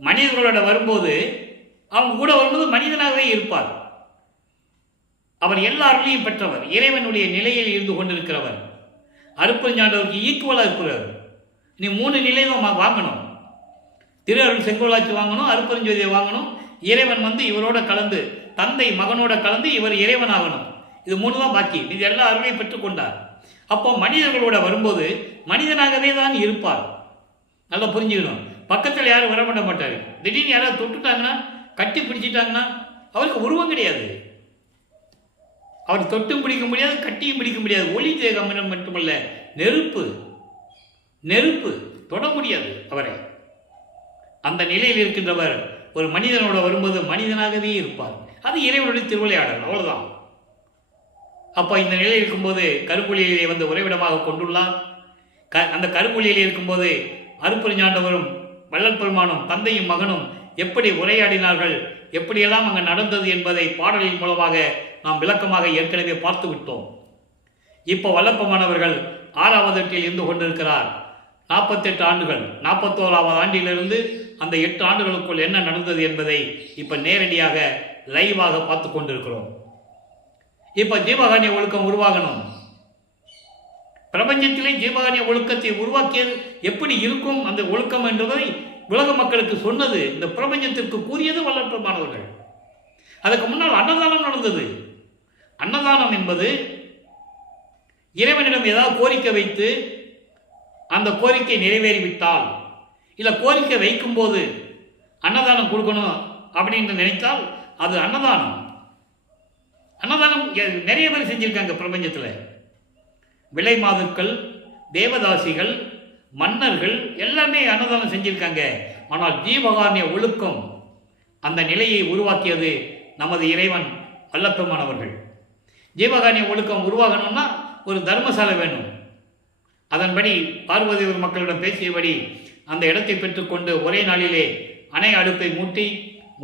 மனிதர்களோட வரும்போது அவங்க கூட வரும்போது மனிதனாகவே இருப்பார். அவர் எல்லாருடையும் பெற்றவர், இறைவனுடைய நிலையில் இருந்து கொண்டிருக்கிறவர். அருப்பஞ்சாண்டவருக்கு ஈக்குவலாக இருக்கிறவர். நீ 3 நிலையும் வாங்கணும். திரு அருள் செங்கோலாட்சி வாங்கணும், அருப்பெருஞ்சோதியை வாங்கணும். இறைவன் இவரோட கலந்து, தந்தை மகனோட கலந்து இவர் இறைவன் ஆகணும். இது 3 தான் பாக்கி. இது எல்லா அருளையும் பெற்றுக்கொண்டார். அப்போ மனிதர்களோட வரும்போது மனிதனாகவே தான் இருப்பார். நல்லா புரிஞ்சுக்கணும். பக்கத்தில் யாரும் வரப்பட மாட்டார். திடீர்னு யாராவது தொட்டுட்டாங்கன்னா, கட்டி பிடிச்சிட்டாங்கன்னா அவருக்கு உருவம் கிடையாது. அவர் தொட்டும் பிடிக்க முடியாது, கட்டியும் பிடிக்க முடியாது. ஒளி தேகம் மட்டுமல்ல, நெருப்பு தொட முடியாது அவரை. அந்த நிலையில் இருக்கின்றவர் ஒரு மனிதனோட வரும்போது மனிதனாகவே இருப்பார். அது இறைவனுடைய திருவிளையாடல், அவ்வளவுதான். அப்போ இந்த நிலையில் இருக்கும்போது கருப்புலியிலே உறைவிடமாக கொண்டுள்ளார். அந்த கருப்புலியில் இருக்கும்போது அருப்பெருஞ்சாண்டவரும் வள்ளல் பெருமானும் தந்தையும் மகனும் எப்படி உரையாடினார்கள், எப்படியெல்லாம் அங்கே நடந்தது என்பதை பாடலின் மூலமாக நாம் விளக்கமாக ஏற்கனவே பார்த்து விட்டோம். இப்போ வல்லப்பமானவர்கள் 6வது எட்டில் இருந்து கொண்டிருக்கிறார். 48 ஆண்டுகள், 41வது ஆண்டிலிருந்து அந்த 8 ஆண்டுகளுக்குள் என்ன நடந்தது என்பதை இப்போ நேரடியாக லைவாக பார்த்து கொண்டிருக்கிறோம். இப்போ ஜீவகாருண்ய ஒழுக்கம் உருவாகணும். பிரபஞ்சத்திலே ஜீவகாருண்ய ஒழுக்கத்தை உருவாக்கியது எப்படி இருக்கும் அந்த ஒழுக்கம் என்பதை உலக மக்களுக்கு சொன்னது, இந்த பிரபஞ்சத்திற்கு கூறியது வள்ளல் பெருமானவர்கள். அதுக்கு முன்னால் அன்னதானம் நடந்தது. அன்னதானம் என்பது இறைவனிடம் ஏதாவது கோரிக்கை வைத்து அந்த கோரிக்கை நிறைவேறிவிட்டால், இல்லை கோரிக்கை வைக்கும்போது அன்னதானம் கொடுக்கணும் அப்படின்னு நினைத்தால் அது அன்னதானம். அன்னதானம் நிறைய பேர் செஞ்சிருக்காங்க பிரபஞ்சத்தில். விலை மாதுக்கள், தேவதாசிகள், மன்னர்கள் எல்லாமே அன்னதானம் செஞ்சிருக்காங்க. ஆனால் ஜீவகாருண்ய ஒழுக்கம் அந்த நிலையை உருவாக்கியது நமது இறைவன் வல்லப்பெருமானவர்கள். ஜீவகாருண்ய ஒழுக்கம் உருவாகணும்னா ஒரு தர்மசாலை வேணும். அதன்படி பார்வதி மக்களிடம் பேசியபடி அந்த இடத்தை பெற்றுக்கொண்டு ஒரே நாளிலே அணை அடுப்பை மூட்டி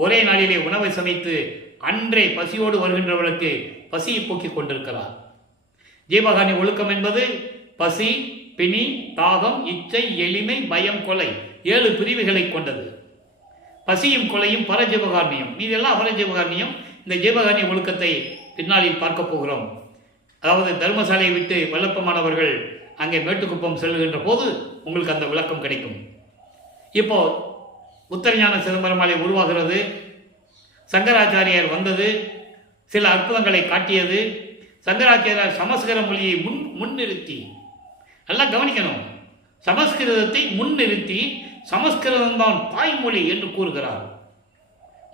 ஒரே நாளிலே உணவை சமைத்து அன்றே பசியோடு வருகின்றவர்களுக்கு பசியை போக்கிக் கொண்டிருக்கிறார். ஜீவகாருண்ய ஒழுக்கம் என்பது பசி, பிணி, தாகம், இச்சை, எளிமை, பயம், கொலை 7 பிரிவுகளை கொண்டது. பசியும் கொலையும் பரஜீவகாருண்யம், இதெல்லாம் அபரஜீவகாருண்யம். இந்த ஜீவகாருண்ய ஒழுக்கத்தை பின்னாளில் பார்க்க போகிறோம். அதாவது தர்மசாலையை விட்டு வல்லப்பமானவர்கள் அங்கே மேட்டுக்குப்பம் செல்லுகின்ற போது உங்களுக்கு அந்த விளக்கம் கிடைக்கும். இப்போ உத்தரஞான சிதம்பரமாலை உருவாகிறது. சங்கராச்சாரியார் வந்தது, சில அற்புதங்களை காட்டியது. சங்கராச்சாரியார் சமஸ்கிருத மொழியை முன்னிறுத்தி, நல்லா கவனிக்கணும், சமஸ்கிருதத்தை முன்னிறுத்தி சமஸ்கிருதம் தான் தாய்மொழி என்று கூறுகிறார்.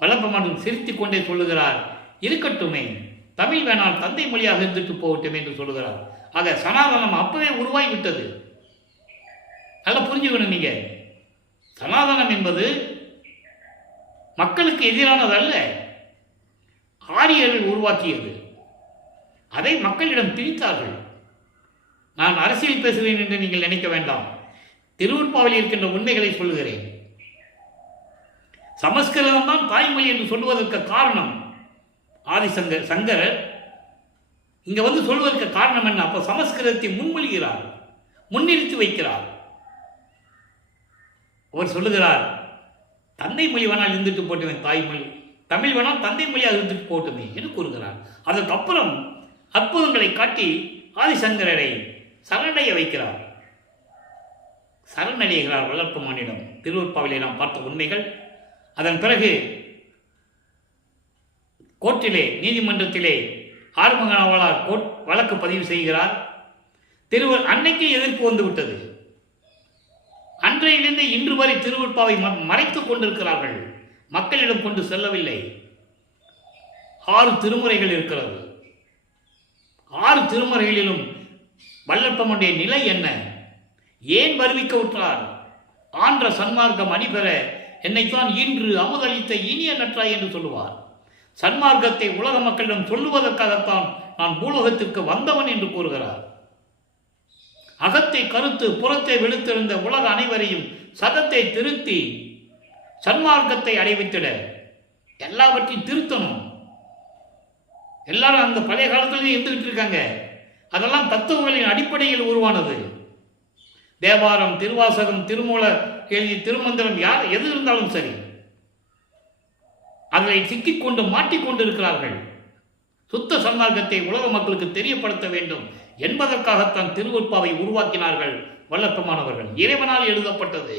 வல்லப்பமானவர் சிரித்துக் கொண்டே சொல்லுகிறார், இருக்கட்டுமே, தமிழ் வேணால் தந்தை மொழியாக இருந்துட்டு போகட்டும் என்று சொல்லுகிறார். ஆக சனாதனம் அப்பவே உருவாகி விட்டது. நல்லா புரிஞ்சுக்கணும். நீங்க சனாதனம் என்பது மக்களுக்கு எதிரானதல்ல, ஆரியர்கள் உருவாக்கியது. அதை மக்களிடம் திணித்தார்கள். நான் அரசியல் பேசுகிறேன் என்று நீங்கள் நினைக்க வேண்டாம். திருவருட்பாவில் இருக்கின்ற உண்மைகளை சொல்லுகிறேன். சமஸ்கிருதம் தான் தாய்மொழி என்று சொல்வதற்கு காரணம் சங்கரர் இங்க வந்து சொல்வதற்கு காரணம் என்ன? அப்ப சமஸ்கிருதத்தை முன்மொழிகிறார், முன்னிறுத்தி வைக்கிறார். அவர் சொல்லுகிறார், தந்தை மொழி வேணால் இருந்துட்டு போட்டுமே, தாய்மொழி தமிழ் வேணால் தந்தை மொழியாக இருந்துட்டு போட்டுமே என்று கூறுகிறார். அதற்கப்புறம் அற்புதங்களை காட்டி ஆதிசங்கரரை சரணடைய வைக்கிறார், சரணடைகிறார் வல்லற்பமானிடம். திருவருட்பாவிலே நாம் பார்த்த உண்மைகள். அதன் பிறகு கோர்ட்டிலே, நீதிமன்றத்திலே ஆறுமுகனாவலார் வழக்கு பதிவு செய்கிறார். அன்னைக்கு எதிர்ப்பு வந்து விட்டது. அன்றையிலிருந்து இன்று வரை திருவருட்பாவை மறைத்துக் கொண்டிருக்கிறார்கள், மக்களிடம் கொண்டு செல்லவில்லை. 6 திருமுறைகள் இருக்கிறது. 6 திருமுறைகளிலும் வல்லற்பனுடைய நிலை என்ன, ஏன் வருவிக்க உற்றார்? ஆன்ற சன்மார்க்கம் அணிபெற என்னைத்தான் இன்று அமுதளித்த இனிய நற்றாய் என்று சொல்லுவார். சன்மார்க்கத்தை உலக மக்களிடம் சொல்லுவதற்காகத்தான் நான் பூலோகத்திற்கு வந்தவன் என்று கூறுகிறார். அகத்தை கருத்து புறத்தை வெளுத்திருந்த உலக அனைவரையும் சதத்தை திருத்தி சன்மார்க்கத்தை அடைவித்திட எல்லாவற்றையும் திருத்தணும். எல்லாரும் அந்த பழைய காலத்திலேயே இருந்துகிட்டு இருக்காங்க. அதெல்லாம் தத்துவங்களின் அடிப்படையில் உருவானது. தேவாரம், திருவாசகம், திருமூல எழுதி திருமந்திரம் எது இருந்தாலும் சரி, அதில் சிக்கிக்கொண்டு மாட்டிக்கொண்டு இருக்கிறார்கள். சுத்த சன்மார்க்கத்தை உலக மக்களுக்கு தெரியப்படுத்த வேண்டும் என்பதற்காகத்தான் திருவருட்பாவை உருவாக்கினார்கள் வல்லற்பமானவர்கள். இறைவனால் எழுதப்பட்டது.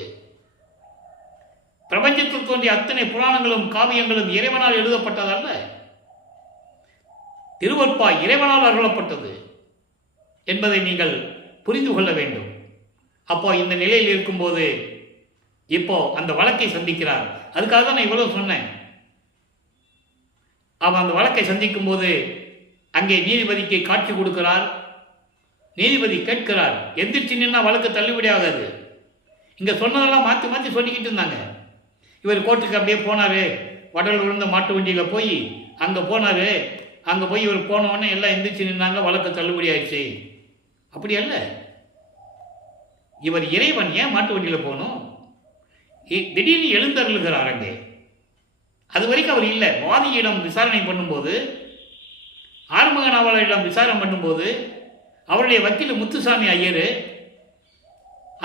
பிரபஞ்சத்தில் தோன்றிய அத்தனை புராணங்களும் காவியங்களும் இறைவனால் எழுதப்பட்டதல்ல, திருவருட்பா இறைவனால் அருளப்பட்டது என்பதை நீங்கள் புரிந்து கொள்ள வேண்டும். அப்போ இந்த நிலையில் இருக்கும்போது இப்போ அந்த வழக்கை சந்திக்கிறார். அதுக்காக தான் நான் இவ்வளவு சொன்னேன். அவன் அந்த வழக்கை சந்திக்கும் போது அங்கே நீதிபதிக்கு காட்சி கொடுக்கிறார். நீதிபதி கேட்கிறார், எந்திரிச்சு நின்னா வழக்கு தள்ளுபடி ஆகாது. இங்க சொன்னதெல்லாம் மாற்றி மாற்றி சொல்லிக்கிட்டு இருந்தாங்க. இவர் கோர்ட்டுக்கு அப்படியே போனாரு, வடல் விழுந்த மாட்டு வண்டியில போய் அங்க போனாரு. அங்க போய் இவர் போனவொடனே எல்லாம் எந்திரிச்சு நின்னாங்க, வழக்கு தள்ளுபடி ஆயிடுச்சு. அப்படி அல்ல. இவர் இறைவன், ஏன் மாட்டு வண்டியில போகணும்? திடீர்னு எழுந்தருளுகிறார் அங்கே. அது வரைக்கும் அவர் இல்லை. வாதியிடம் விசாரணை பண்ணும்போது, ஆறுமுகனாவலரிடம் விசாரணை பண்ணும்போது, அவருடைய வக்கீல் முத்துசாமி ஐயர்,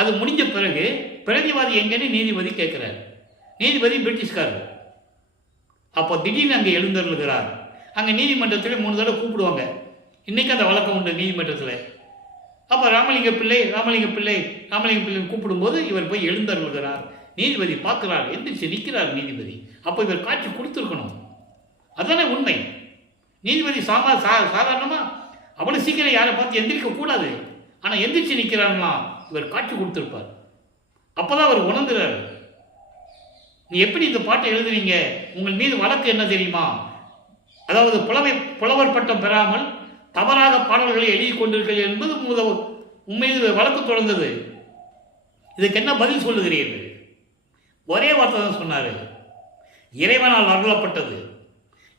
அது முடிஞ்ச பிறகு பிரதிவாதி எங்கன்னு நீதிபதி கேட்கிறார். நீதிபதி பிரிட்டிஷ்காரர். அப்போ திடீர்னு அங்கே எழுந்தருளுகிறார். அங்கே நீதிமன்றத்தில் 3 தடவை கூப்பிடுவாங்க. இன்னைக்கு அந்த வழக்கம் உண்டு நீதிமன்றத்தில். அப்போ ராமலிங்க பிள்ளை கூப்பிடும்போது இவர் போய் எழுந்தருளுகிறார். நீதிபதி பார்க்கிறார், எந்திரிச்சு நிற்கிறார் நீதிபதி. அப்போ இவர் காட்சி கொடுத்துருக்கணும். அதுதானே உண்மை. நீதிபதி சாதாரணமா அவ்வளோ சீக்கிரம் யாரை பார்த்து எந்திரிக்க கூடாது. ஆனால் எந்திரிச்சு நிற்கிறாருன்னா இவர் காட்சி கொடுத்துருப்பார். அப்போதான் அவர் உணர்ந்துறாரு, நீ எப்படி இந்த பாட்டை எழுதுறீங்க, உங்கள் மீது வழக்கு என்ன தெரியுமா? அதாவது புலவர் பட்டம் பெறாமல் தவறாக பாடல்களை எழுதி கொண்டிருக்கிறீர்கள் என்பது உண்மையில் வழக்கு தொடர்ந்தது. இதுக்கு என்ன பதில் சொல்லுகிறீர்கள்? ஒரே வார்த்தை தான் சொன்னாரு, இறைவனால் அருளப்பட்டது.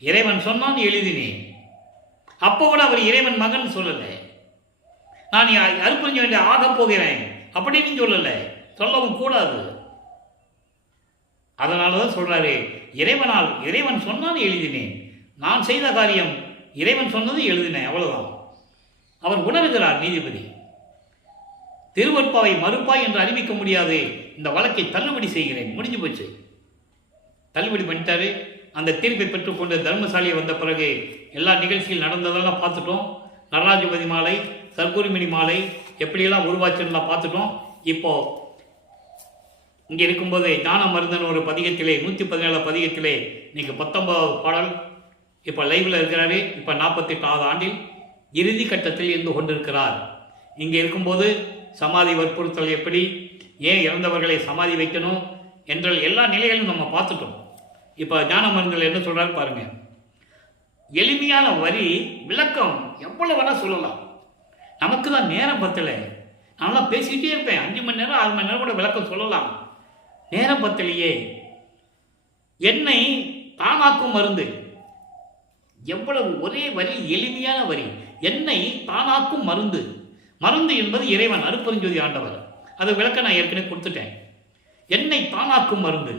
இறைவன் சொன்னான், எழுதினேன். அப்போ கூட அவர் இறைவன் மகன் சொல்லலை. நான் அருப்புரிஞ்ச வேண்டிய ஆகப் போகிறேன் அப்படின்னு சொல்லலை, சொல்லவும் கூடாது. அதனாலதான் சொல்றாரு, இறைவன் சொன்னான் எழுதினேன். நான் செய்த காரியம் இறைவன் சொன்னது எழுதினேன், அவ்வளவுதான். அவர் உணர்கிறார் நீதிபதி. திருவருட்பாவை மறுப்பாய் என்று அறிவிக்க முடியாது, இந்த வழக்கை தள்ளுபடி செய்கிறேன், முடிஞ்சு போச்சு. தள்ளுபடி பண்ணிட்டாரு. அந்த தீர்ப்பை பெற்றுக்கொண்டு தர்மசாலியை வந்த பிறகு எல்லா நிகழ்ச்சிகள் நடந்ததெல்லாம் பார்த்துட்டோம். நடராஜபதி மாலை, சர்க்குருமினி மாலை எப்படியெல்லாம் உருவாச்சுன்னா பார்த்துட்டோம். இப்போ இங்கே இருக்கும்போது ஞான மருந்தன் ஒரு பதிகத்திலே 117 பதிகத்திலே இன்னைக்கு 19வது பாடல் இப்போ லைவில் இருக்கிறாரு. இப்போ 48வது ஆண்டில் இறுதி கட்டத்தில் இருந்து கொண்டிருக்கிறார். இங்கே இருக்கும்போது சமாதி வற்புறுத்தல் எப்படி, ஏன் இறந்தவர்களை சமாதி வைக்கணும் என்ற எல்லா நிலைகளும் நம்ம பார்த்துட்டோம். இப்போ ஞான மருந்துகள் என்ன சொல்றாரு பாருங்க. எளிமையான வரி விளக்கம் எவ்வளவு வேணா சொல்லலாம். நமக்கு தான் நேரம் பத்தலை. நான்லாம் பேசிக்கிட்டே இருப்பேன், 5 மணி நேரம் 6 மணி நேரம் கூட விளக்கம் சொல்லலாம். நேரம் பத்தலையே. எண்ணெய் தானாக்கும் மருந்து, எவ்வளவு ஒரே வரி, எளிமையான வரி. எண்ணெய் தானாக்கும் மருந்து. மருந்து என்பது இறைவன், அருட்பெருஞ்சோதி ஆண்டவர். அது விளக்கம் நான் ஏற்கனவே கொடுத்துட்டேன். எண்ணெய் தானாக்கும் மருந்து.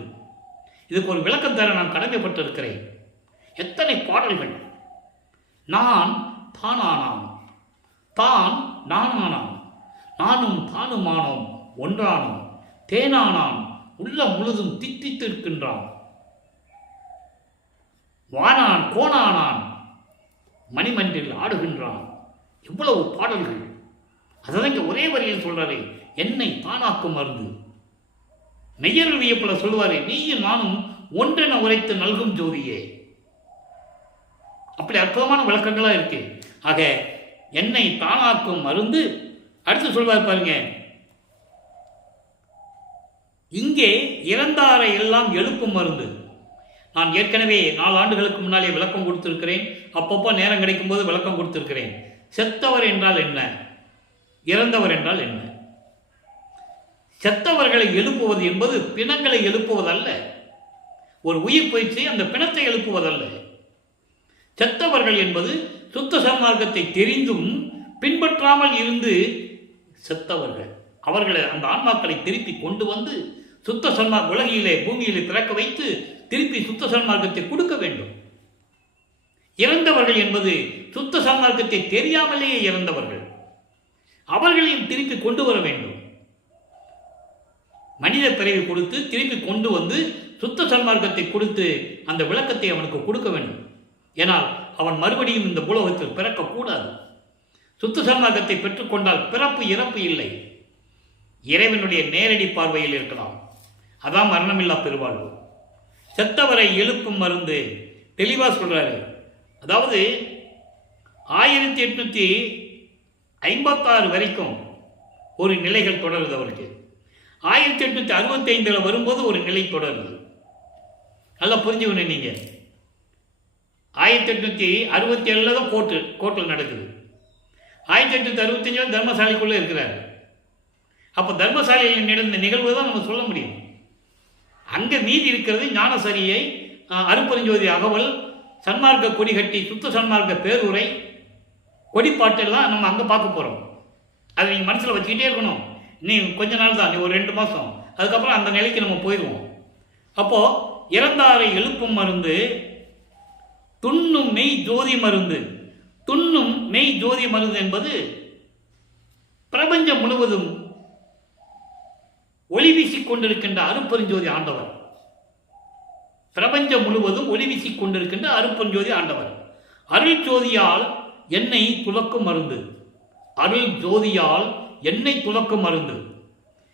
இதுக்கு ஒரு விளக்கம் தர நான் கடமைப்பட்டு இருக்கிறேன். எத்தனை பாடல்கள். நான் தானானாம், தான் நானானாம், நானும் தானுமானோம் ஒன்றானோம், தேனானான் உள்ளம் முழுதும் தித்தித்திருக்கின்றான், வானான் கோணானான் மணிமன்றில் ஆடுகின்றான். எவ்வளவு பாடல்கள். அதான் இங்க ஒரே வரியில் சொல்றாரு, என்னை தானாக்கும் மருந்து. மெய்யருள் வியப்புல சொல்லுவாரு, நீயும் நானும் ஒன்றென உரைத்து நல்கும் ஜோதியே. அப்படி அற்புதமான விளக்கங்களா இருக்கு. ஆக என்னை தானாக்கும் மருந்து. அடுத்து சொல்வார் பாருங்க, இங்கே இறந்தாரை எல்லாம் எழுப்பும் மருந்து. நான் ஏற்கனவே 4 ஆண்டுகளுக்கு முன்னாலே விளக்கம் கொடுத்திருக்கிறேன். அப்பப்போ நேரம் கிடைக்கும் போது விளக்கம் கொடுத்திருக்கிறேன். செத்தவர் என்றால் என்ன, இறந்தவர் என்றால் என்ன? செத்தவர்களை எழுப்புவது என்பது பிணங்களை எழுப்புவதல்ல. ஒரு உயிர் போயிற்று, அந்த பிணத்தை எழுப்புவதல்ல. செத்தவர்கள் என்பது சுத்த சன்மார்க்கத்தை தெரிந்தும் பின்பற்றாமல் இருந்து செத்தவர்கள். அவர்களை, அந்த ஆன்மாக்களை திருப்பி கொண்டு வந்து சுத்த சன்மார்க்க உலகிலே பூமியிலே பிறக்க வைத்து திருப்பி சுத்த சன்மார்க்கத்தை கொடுக்க வேண்டும். இறந்தவர்கள் என்பது சுத்த சன்மார்க்கத்தை தெரியாமலேயே இறந்தவர்கள். அவர்களையும் திருப்பி கொண்டு வர வேண்டும். மனித பிறவி கொடுத்து திருப்பி கொண்டு வந்து சுத்த சன்மார்க்கத்தை கொடுத்து அந்த விளக்கத்தை அவனுக்கு கொடுக்க வேண்டும். ஏனால் அவன் மறுபடியும் இந்த பூலோகத்தில் பிறக்கக்கூடாது. சுத்த சன்மார்க்கத்தை பெற்றுக்கொண்டால் பிறப்பு இறப்பு இல்லை. இறைவனுடைய நேரடி பார்வையில் இருக்கலாம். அதான் மரணமில்லா பெருவாழ்வு. செத்தவரை எழுப்பும் மருந்து தெளிவாக சொல்றாரு. அதாவது 1856 வரைக்கும் ஒரு நிலைகள் தொடருது அவருக்கு. 1865 வரும்போது ஒரு நிலை தொடருது. நல்லா புரிஞ்சுக்கணும் நீங்க. 1867 தான் கோர்ட்டில் நடக்குது. 1865 தர்மசாலைக்குள்ள இருக்கிறார். அப்போ தர்மசாலையில் நடந்த நிகழ்வு தான் நம்ம சொல்ல முடியும். அங்கே மீதி இருக்கிறது ஞானசரியை, அருட்பெருஞ்சோதி அகவல், சன்மார்க்க கொடி கட்டி சுத்த சன்மார்க்க பேருரை, கொடிப்பாட்டெல்லாம் நம்ம அங்கே பார்க்க போகிறோம். அதை நீங்கள் மனசில் வச்சுக்கிட்டே இருக்கணும். நீ கொஞ்ச நாள் தான், நீ ஒரு 2 மாதம், அதுக்கப்புறம் அந்த நிலைக்கு நம்ம போயிடுவோம். அப்போது இறந்தாரை எழுப்பும் மருந்து, துண்ணும் மெய் ஜோதி மருந்து. துண்ணும் மெய் ஜோதி மருந்து என்பது பிரபஞ்சம் முழுவதும் ஒளி வீசிக் கொண்டிருக்கின்ற அருட்பெருஞ்சோதி ஆண்டவர். பிரபஞ்சம் முழுவதும் ஒளி வீசிக் கொண்டிருக்கின்ற அருட்பெருஞ்சோதி ஆண்டவர். அருள் ஜோதியால் என்னை துலக்கும் மருந்து. அருள் ஜோதியால் என்னை துலக்கும் மருந்து.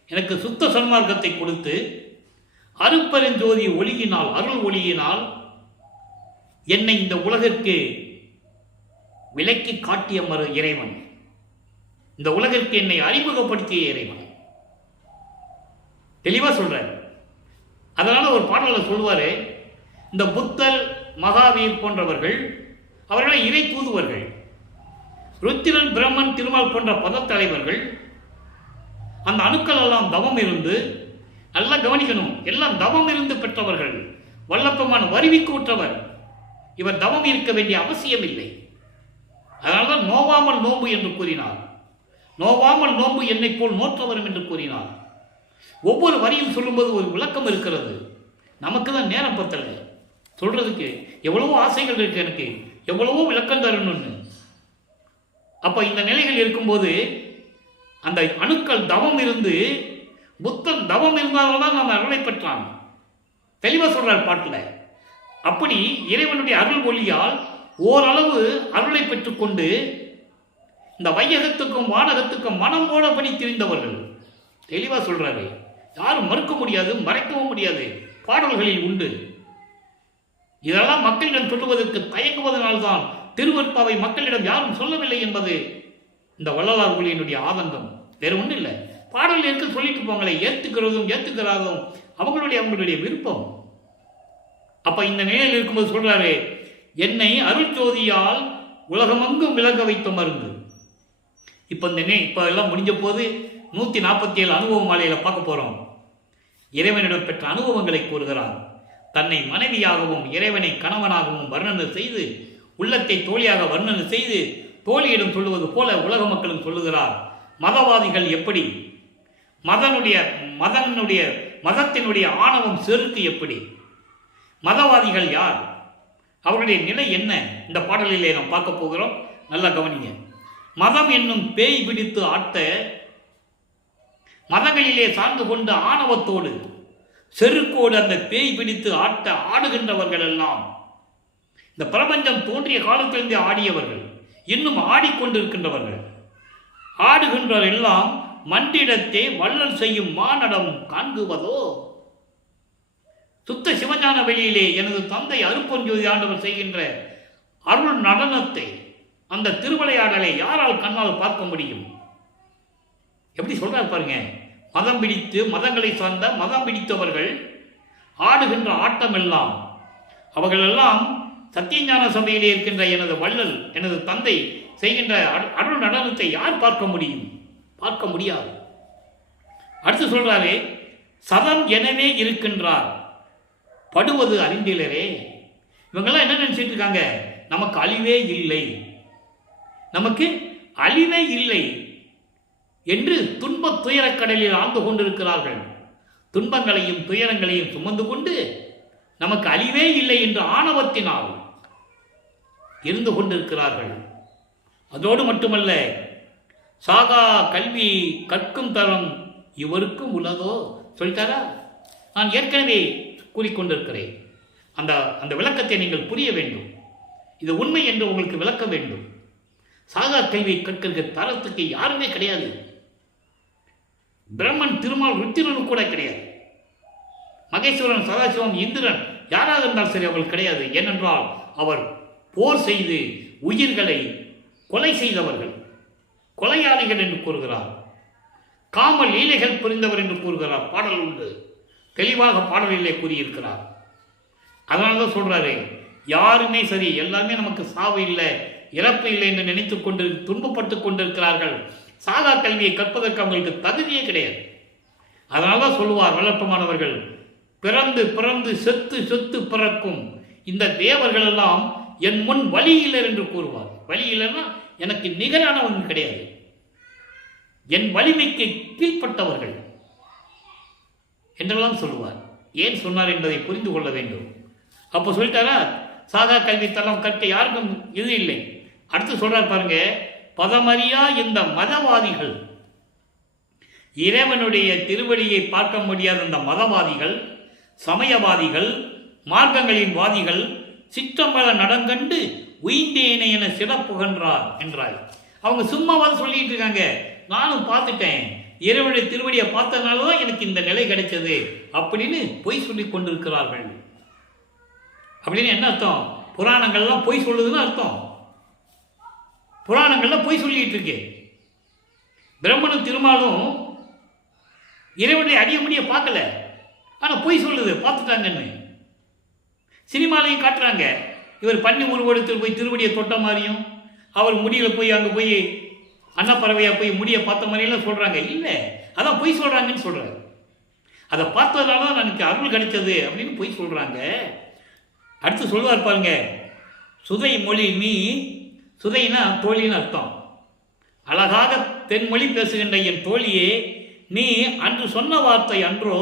எனக்கு சுத்த சன்மார்க்கத்தை கொடுத்து அருட்பெருஞ்சோதி ஒளியினால், அருள் ஒளியினால் என்னை இந்த உலகிற்கு விலக்கி காட்டிய இறைவன். இந்த உலகிற்கு என்னை அறிமுகப்படுத்திய இறைவன். தெளிவா சொல்றார். அதனால ஒரு பாடல சொல்லுவாரு, இந்த புத்தர், மகாவீர் போன்றவர்கள் அவர்களை இறை தூதுவர்கள். ருத்திரன், பிரம்மன், திருமால் போன்ற பதத்தலைவர்கள் அந்த அணுக்கள் எல்லாம் தவம் இருந்து, நல்லா கவனிக்கணும், எல்லாம் தவம் இருந்து பெற்றவர்கள். வல்லப்பமான வருவிக்கு உற்றவர். இவர் தவம் இருக்க வேண்டிய அவசியம் இல்லை. அதனால்தான் நோவாமல் நோம்பு என்று கூறினார். நோவாமல் நோம்பு என்னை போல் நோற்றவரும் என்று கூறினார். ஒவ்வொரு வரியும் சொல்லும்போது ஒரு விளக்கம் இருக்கிறது. நமக்கு தான் நேரம் பத்தலை சொல்றதுக்கு. எவ்வளவோ ஆசைகள் இருக்கு எனக்கு, எவ்வளவோ விளக்கம் தரணும்னு. அப்ப இந்த நிலைகள் இருக்கும்போது அந்த அணுக்கள் தவம் இருந்து, புத்தன் தவம் இருந்தால்தான் நாம் அருளை பெற்றான். தெளிவா சொல்றார் பாட்டுல. அப்படி இறைவனுடைய அருள் ஒளியால் ஓரளவு அருளை பெற்றுக்கொண்டு இந்த வையகத்துக்கும் வானகத்துக்கும் மனம் போடபடி திரிந்தவர்கள். தெளிவா சொல்றாரு. யாரும் மறுக்க முடியாது, மறைக்கவும் முடியாது. பாடல்களில் உண்டு. இதெல்லாம் மக்களிடம் சொல்லுவதற்கு தயங்குவதனால்தான் திருவற்பாவை மக்களிடம் யாரும் சொல்லவில்லை என்பது இந்த வள்ளலார் ஒளியினுடைய ஆதங்கம். வேற ஒன்றும் இல்லை. பாடல் இருக்க சொல்லிட்டு போங்களே, ஏத்துக்கிறதும் ஏத்துக்கிறாதும் அவங்களுடைய விருப்பம். அப்ப இந்த நிலையில் இருக்கும்போது சொல்றாரு, என்னை அருள் ஜோதியால் உலகமெங்கும் விளங்க வைத்த மருந்து. இப்ப எல்லாம் முடிஞ்ச போது 147 அனுபவ மாலையில பார்க்க போறோம். இறைவனிடம் பெற்ற அனுபவங்களை கூறுகிறார். தன்னை மனைவியாகவும் இறைவனை கணவனாகவும் வர்ணனை செய்து, உள்ளத்தை தோழியாக வர்ணனை செய்து, தோழியிடம் சொல்லுவது போல உலக மக்களும் சொல்லுகிறார். மதவாதிகள் எப்படி, மதத்தினுடைய ஆணவம் செருக்கு எப்படி, மதவாதிகள் யார், அவருடைய நிலை என்ன, இந்த பாடலிலே நாம் பார்க்க போகிறோம். நல்லா கவனிங்க. மதம் என்னும் பேய் பிடித்து ஆட்ட, மதங்களிலே சார்ந்து கொண்ட ஆணவத்தோடு செருக்கோடு அந்த பேய் பிடித்து ஆட்ட ஆடுகின்றவர்கள் எல்லாம் இந்த பிரபஞ்சம் தோன்றிய காலத்திலிருந்தே ஆடியவர்கள், இன்னும் ஆடிக்கொண்டிருக்கின்றவர்கள். ஆடுகின்றவர் எல்லாம் மண்டிடத்தே வள்ளல் செய்யும் மானடம் காண்குவதோ. சுத்த சிவஞான வெளியிலே எனது தந்தை அருப்பஞ்சோதி ஆண்டவர் செய்கின்ற அருள் நடனத்தை, அந்த திருவிளையாடலை யாரால் கண்ணால் பார்க்க முடியும்? எப்படி சொல்றாரு பாருங்க. மதம் பிடித்து, மதங்களை சார்ந்த மதம் பிடித்தவர்கள் ஆடுகின்ற ஆட்டம் எல்லாம், அவர்களெல்லாம் சத்தியஞான சபையிலே இருக்கின்ற எனது வள்ளல், எனது தந்தை செய்கின்ற அருள் நடனத்தை யார் பார்க்க முடியும்? பார்க்க முடியாது. அடுத்து சொல்றாரு, சதம் எனவே இருக்கின்றார் படுவது அறிந்திலரே. இவங்கெல்லாம் என்ன நினைச்சிட்டு இருக்காங்க? நமக்கு அழிவே இல்லை, நமக்கு அழிவே இல்லை என்று துன்ப துயரக்கடலில் ஆழ்ந்து கொண்டிருக்கிறார்கள். துன்பங்களையும் துயரங்களையும் சுமந்து கொண்டு நமக்கு அழிவே இல்லை என்று ஆணவத்தினால் இருந்து கொண்டிருக்கிறார்கள். அதோடு மட்டுமல்ல, சாகா கல்வி கற்கும் தரம் இவருக்கும் உள்ளதோ சொல்லிட்டாரா? நான் ஏற்கனவே கூறிக்கொண்டிருக்கிறேன். அந்த விளக்கத்தை நீங்கள் புரிய வேண்டும். இது உண்மை என்று உங்களுக்கு விளக்க வேண்டும். சாகா கல்வி கற்கிற தரத்துக்கு யாருமே கிடையாது. பிரம்மன், திருமால், ருத்திரனு கூட கிடையாது. மகேஸ்வரன், சதாசிவம், இந்திரன் யாராக இருந்தாலும் சரி அவர்கள் கிடையாது. ஏனென்றால் அவர் போர் செய்து உயிர்களை கொலை செய்தவர்கள், கொலையாளிகள் என்று கூறுகிறார். காம லீலைகள் புரிந்தவர் என்று கூறுகிறார். பாடல் உண்டு, தெளிவாக பாடலிலே கூறியிருக்கிறார். அதனால தான் சொல்றாரு, யாருமே சரி, எல்லாமே நமக்கு சாவு இல்லை, இறப்பு இல்லை என்று நினைத்து கொண்டு துன்பப்பட்டு கொண்டிருக்கிறார்கள். சாகா கல்வியை கற்பதற்கு அவங்களுக்கு தகுதியே கிடையாது. அதனால்தான் சொல்லுவார் வளர்ப்பமானவர்கள், பிறந்து பிறந்து செத்து செத்து பிறக்கும் இந்த தேவர்கள் எல்லாம் என் முன் வழி இல்லை என்று கூறுவார். வழி இல்லைன்னா எனக்கு நிகரானவன் கிடையாது, என் வலிமைக்கு கீழ்ப்பட்டவர்கள் என்றெல்லாம் சொல்லுவார். ஏன் சொன்னார் என்பதை புரிந்து கொள்ள வேண்டும். அப்போ சொல்லிட்டாரா, சாகா கல்வி தளம் கற்க யாருக்கும் இது இல்லை. அடுத்து சொல்றார் பாருங்க, பதமறியா இந்த மதவாதிகள், இறைவனுடைய திருவடியை பார்க்க முடியாத இந்த மதவாதிகள், சமயவாதிகள், மார்க்கங்களின் வாதிகள் சிற்றம்பல நடங்கண்டு உயிந்தேனே என சிறப்புகன்றார் என்றார். அவங்க சும்மாவாது சொல்லிட்டு இருக்காங்க, நானும் பார்த்துட்டேன், இறைவனுடைய திருவடியை பார்த்ததுனால தான் எனக்கு இந்த நிலை கிடைச்சது அப்படின்னு பொய் சொல்லி கொண்டிருக்கிறார்கள். அப்படின்னு என்ன அர்த்தம்? புராணங்கள்லாம் பொய் சொல்லுதுன்னு அர்த்தம். புராணங்கள்லாம் பொய் சொல்லிட்டு இருக்கு. பிரம்மனும் திருமாலும் இறைவனுடைய அடியமுடிய பார்க்கல, ஆனால் பொய் சொல்லுது பார்த்துட்டாங்கன்னு. சினிமாலையும் காட்டுறாங்க, இவர் பண்ணி உருவெடுத்து போய் திருவடியை தொட்ட மாதிரியும், அவர் முடியல போய் அங்கே போய் அன்னப்பறவையாக போய் முடியை பார்த்த மாதிரியெல்லாம் சொல்கிறாங்க. இல்லை, அதான் பொய் சொல்கிறாங்கன்னு சொல்கிறாங்க. அதை பார்த்ததுனால தான் எனக்கு அருள் கிடைச்சது அப்படின்னு பொய் சொல்கிறாங்க. அடுத்து சொல்லுவார் பாருங்க, சுதை மொழி நீ, சுதைனா தோழின்னு அர்த்தம். அழகாக தென்மொழி பேசுகின்ற என் தோழியே, நீ அன்று சொன்ன வார்த்தை அன்றோ,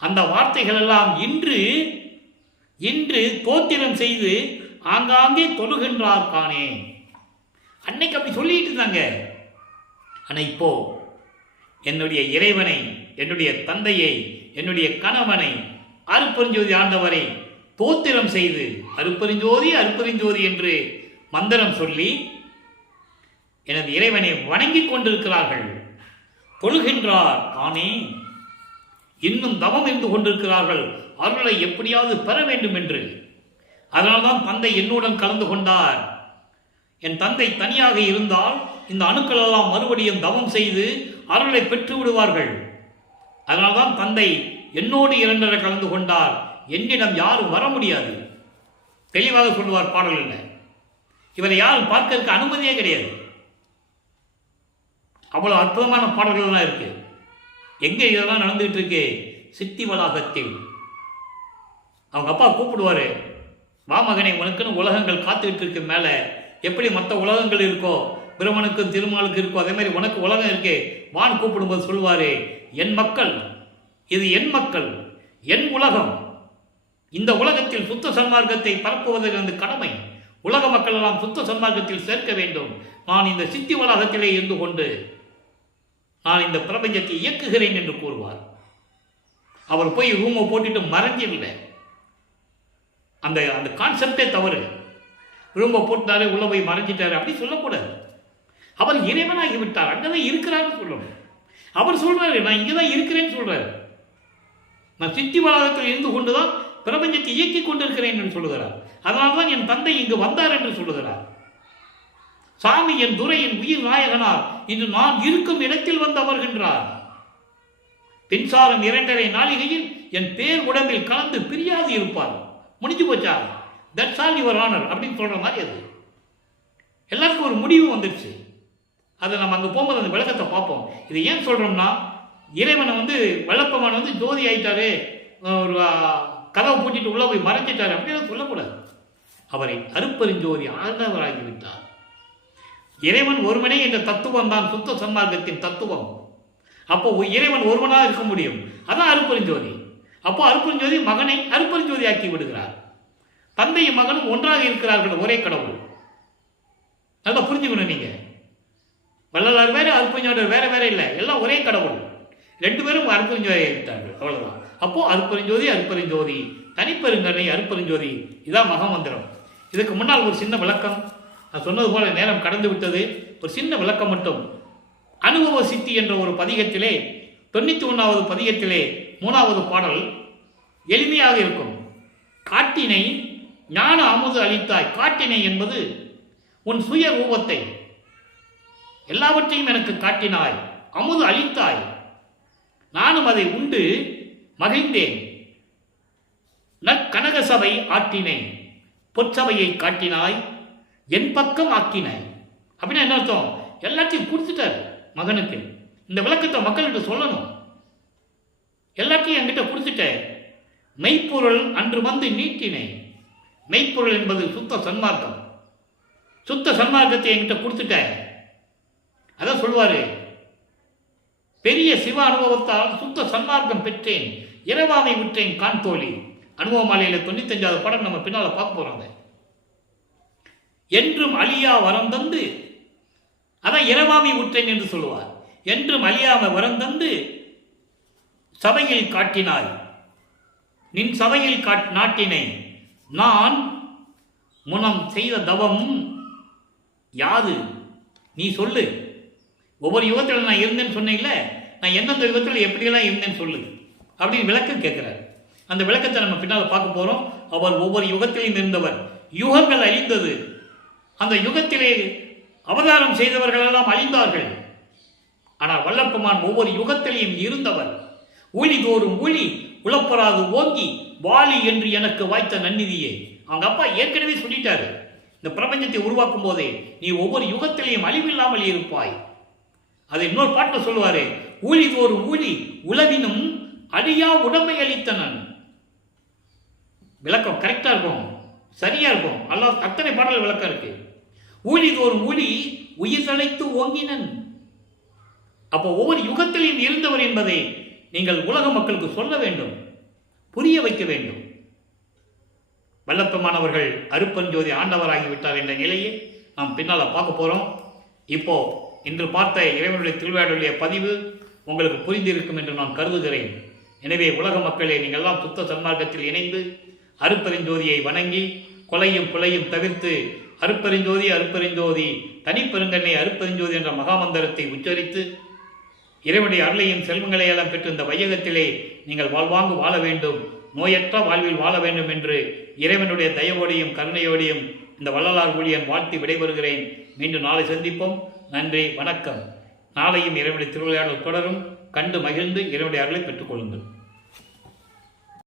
அந்த வார்த்தைகள் எல்லாம் இன்று இன்று தோத்திரம் செய்து ஆங்காங்கே தொழுகின்றார் காணே. அன்னைக்கு அப்படி சொல்லிட்டு இருந்தாங்க. ஆனால் இப்போ என்னுடைய இறைவனை, என்னுடைய தந்தையை, என்னுடைய கணவனை, அருப்பெருஞ்சோதி ஆண்டவரை தோத்திரம் செய்து அருப்பெருஞ்சோதி அருப்பெருஞ்சோதி என்று மந்திரம் சொல்லி எனது இறைவனை வணங்கி கொண்டிருக்கிறார்கள். தொழுகின்றார் காணே, இன்னும் தவம் இருந்து கொண்டிருக்கிறார்கள் அருளை எப்படியாவது பெற வேண்டும் என்று. அதனால்தான் தந்தை என்னுடன் கலந்து கொண்டார். என் தந்தை தனியாக இருந்தால் இந்த அணுக்கள் எல்லாம் மறுபடியும் தவம் செய்து அருளை பெற்று விடுவார்கள். அதனால்தான் தந்தை என்னோடு இரண்டரை கலந்து கொண்டார். என்னிடம் யாரும் வர முடியாது. தெளிவாக சொல்லுவார் பாடல்கள். இவரை யாரும் பார்க்கறதுக்கு அனுமதியே கிடையாது. அவ்வளோ அற்புதமான பாடல்கள்லாம் இருக்கு. எங்கே இதெல்லாம் நடந்துகிட்டு இருக்கு? சித்தி வளாகத்தில். அவங்க அப்பா கூப்பிடுவாரு, வா மகனே, உனக்குன்னு உலகங்கள் காத்துக்கிட்டு இருக்கு மேலே. எப்படி மற்ற உலகங்கள் இருக்கோ, பிரமனுக்கும் திருமாலுக்கு இருக்கோ, அதே மாதிரி உனக்கு உலகம் இருக்கே, வான் கூப்பிடும்போது சொல்லுவாரு, என் மக்கள், இது என் மக்கள், என் உலகம். இந்த உலகத்தில் சுத்த சன்மார்க்கத்தை பரப்புவதற்கு அந்த கடமை. உலக மக்கள் எல்லாம் சுத்த சன்மார்க்கத்தில் சேர்க்க வேண்டும். நான் இந்த சித்தி வளாகத்திலே இருந்து கொண்டு நான் இந்த பிரபஞ்சத்தை இயக்குகிறேன் என்று கூறுவார். அவர் போய் ரூமை போட்டுட்டு மறைஞ்சில்லை. அந்த அந்த கான்செப்டே தவறு. ரூமை போட்டாரு, உள்ள போய் மறைஞ்சிட்டாரு அப்படி சொல்லக்கூடாது. அவர் இறைவனாகி விட்டார், அங்கதான் இருக்கிறாருன்னு சொல்லணும். அவர் சொல்றாரு, நான் இங்கதான் இருக்கிறேன்னு சொல்றாரு. நான் சித்தி வளாகத்தில் இருந்து கொண்டுதான் பிரபஞ்சத்தை இயக்கி கொண்டிருக்கிறேன் என்று சொல்லுகிறார். அதனால்தான் என் தந்தை இங்கு வந்தார் என்று சொல்லுகிறார். சாமி என் துரை என் உயிர் நாயகனார் இன்று நான் இருக்கும் இடத்தில் வந்து அமர்கின்றார். பின்சாரம் 2.5 நாளிகையில் என் பேர் உடம்பில் கலந்து பிரியாது இருப்பார். முடிஞ்சு போச்சா? தட்ஸ் ஆல் யுவர் ஆனர் அப்படின்னு சொல்ற மாதிரி அது. எல்லாருக்கும் ஒரு முடிவு வந்துடுச்சு. அதை நம்ம அங்கே போகும்போது அந்த விளக்கத்தை பார்ப்போம். இது ஏன் சொல்றோம்னா, இறைவனை வல்லப்பமான ஜோதி ஆயிட்டாரு, ஒரு கதவை பூட்டிட்டு உள்ள போய் மறைஞ்சிட்டாரு அப்படின்னு சொல்லக்கூடாது. அவரை அருப்பெருஞ்சோதி ஆழ்ந்தவராகிவிட்டார். இறைவன் ஒருவனே என்ற தத்துவம் தான் சுத்த சன்மார்க்கத்தின் தத்துவம். அப்போ இறைவன் ஒருவனாக இருக்க முடியும், அதான் அருப்பெருஞ்சோதி. அப்போ அருப்பெருஞ்சோதி மகனை அருப்பெருஞ்சோதி ஆக்கி விடுகிறார். தந்தையும் மகனும் ஒன்றாக இருக்கிறார்கள், ஒரே கடவுள். நல்லா புரிஞ்சுக்கணும் நீங்க. வள்ளலார் வேற, அருப்பெருஞ்சோதி வேற வேற இல்லை, எல்லாம் ஒரே கடவுள். 2 பேரும் அருப்பெருஞ்சோதி ஆகிட்டார்கள், அவ்வளவுதான். அப்போ அருப்பெருஞ்சோதி அருப்பெருஞ்சோதி, தனிப்பெருங்கருணை அருப்பெருஞ்சோதி, இதான் மகாமந்திரம். இதுக்கு முன்னால் ஒரு சின்ன விளக்கம். நான் சொன்னது போல நேரம் கடந்து விட்டது. ஒரு சின்ன விளக்கம் மட்டும். அனுபவ சித்தி என்ற ஒரு பதிகத்திலே 91வது பதிகத்திலே 3வது பாடல் எளிமையாக இருக்கும். காட்டினை ஞான அமுது அளித்தாய். காட்டினை என்பது உன் சுய ரூபத்தை எல்லாவற்றையும் எனக்கு காட்டினாய், அமுது அளித்தாய், நானும் அதை உண்டு மகிழ்ந்தேன். நற்கனக சபை ஆட்டினேன், பொற்சபையை காட்டினாய், என் பக்கம் ஆக்கினாய். அப்படின்னா என்ன அர்த்தம்? எல்லாத்தையும் கொடுத்துட்டார் மகனுக்கு. இந்த விளக்கத்தை மக்கள்கிட்ட சொல்லணும். எல்லாத்தையும் என்கிட்ட கொடுத்துட்ட. மெய்ப்பொருள் அன்று வந்து நீட்டினேன். மெய்ப்பொருள் என்பது சுத்த சன்மார்க்கம். சுத்த சன்மார்க்கத்தை என்கிட்ட கொடுத்துட்ட. அதான் சொல்வாரு, பெரிய சிவ அனுபவத்தால் சுத்த சன்மார்க்கம் பெற்றேன், இரவாமை விட்டேன் காண்தோழி. அனுபவ மாலையில 95வது படம் நம்ம பின்னால பார்க்க போறாங்க. என்றும் அழியா வரம் தந்து, அதான் இரவாமை விட்டேன் என்று சொல்லுவார். என்றும் அழியாம வரம் தந்து சபையில் காட்டினாய், நின் சபையில் நாட்டினை, நான் முனம் செய்த தவம் யாது? நீ சொல்லு. ஒவ்வொரு யுகத்தில் நான் இருந்தேன்னு சொன்னீங்களே, நான் எந்தெந்த யுகத்தில் எப்படியெல்லாம் இருந்தேன்னு சொல்லு அப்படின்னு விளக்கம் கேட்கிறார். அந்த விளக்கத்தை நம்ம பின்னால் பார்க்க போறோம். அவர் ஒவ்வொரு யுகத்திலும் இருந்தவர். யுகங்கள் அழிந்தது. அந்த யுகத்திலே அவதாரம் செய்தவர்கள் எல்லாம் அழிந்தார்கள். ஆனால் வல்லப்பெருமான் ஒவ்வொரு யுகத்திலையும் இருந்தவர். ஊழி தோறும் ஊழி உழப்பராது ஓங்கி வாலி என்று எனக்கு வாய்த்த நன்னிதியே. அவங்க அப்பா ஏற்கனவே சொல்லிட்டாரு, இந்த பிரபஞ்சத்தை உருவாக்கும் போதே நீ ஒவ்வொரு யுகத்திலையும் அழிவில்லாமல் இருப்பாய். அதை இன்னொரு பாட்டில் சொல்லுவாரு, ஊழி தோறும் ஊழி உலவினும் அழியா உடம்பை அளித்தனன். விளக்கம் கரெக்டா இருக்கும், சரியா இருக்கும். அல்லாஹ் அத்தனை பாடல் விளக்கம் இருக்கு. ஊழி தோறும் ஊழி உயிர் தழைத்து ஓங்கினன். அப்போ ஒவ்வொரு யுகத்திலையும் இருந்தவர் என்பதை நீங்கள் உலக மக்களுக்கு சொல்ல வேண்டும், புரிய வைக்க வேண்டும். வல்லப்பெருமானவர்கள் அருப்பெருஞ்சோதி ஆண்டவராகிவிட்டார் என்ற நிலையை நாம் பின்னால பார்க்க போறோம். இப்போ இன்று பார்த்த இறைவனுடைய திருவிழாவுடைய பதிவு உங்களுக்கு புரிந்திருக்கும் என்று நான் கருதுகிறேன். எனவே உலக மக்களே, நீங்கள் எல்லாம் சுத்த சன்மார்க்கத்தில் இணைந்து அருப்பெருஞ்சோதியை வணங்கி கொலையும் கொலையும் தவிர்த்து அருப்பெருஞ்சோதி அருப்பெருஞ்சோதி தனிப்பெருங்கண்ணை அருப்பெருஞ்சோதி என்ற மகாமந்திரத்தை உச்சரித்து இறைவனுடைய அருளையும் செல்வங்களையெல்லாம் பெற்று இந்த வையகத்திலே நீங்கள் வாழ்வாங்கு வாழ வேண்டும், நோயற்ற வாழ்வில் வாழ வேண்டும் என்று இறைவனுடைய தயவோடையும் கருணையோடையும் இந்த வள்ளலார் ஊழியன் வாழ்த்தி விடைபெறுகிறேன். மீண்டும் நாளை சந்திப்போம். நன்றி, வணக்கம். நாளையும் இறைவனுடைய திருவிளையாடல் தொடரும். கண்டு மகிழ்ந்து இறைவனுடைய அருளை பெற்றுக்கொள்ளுங்கள்.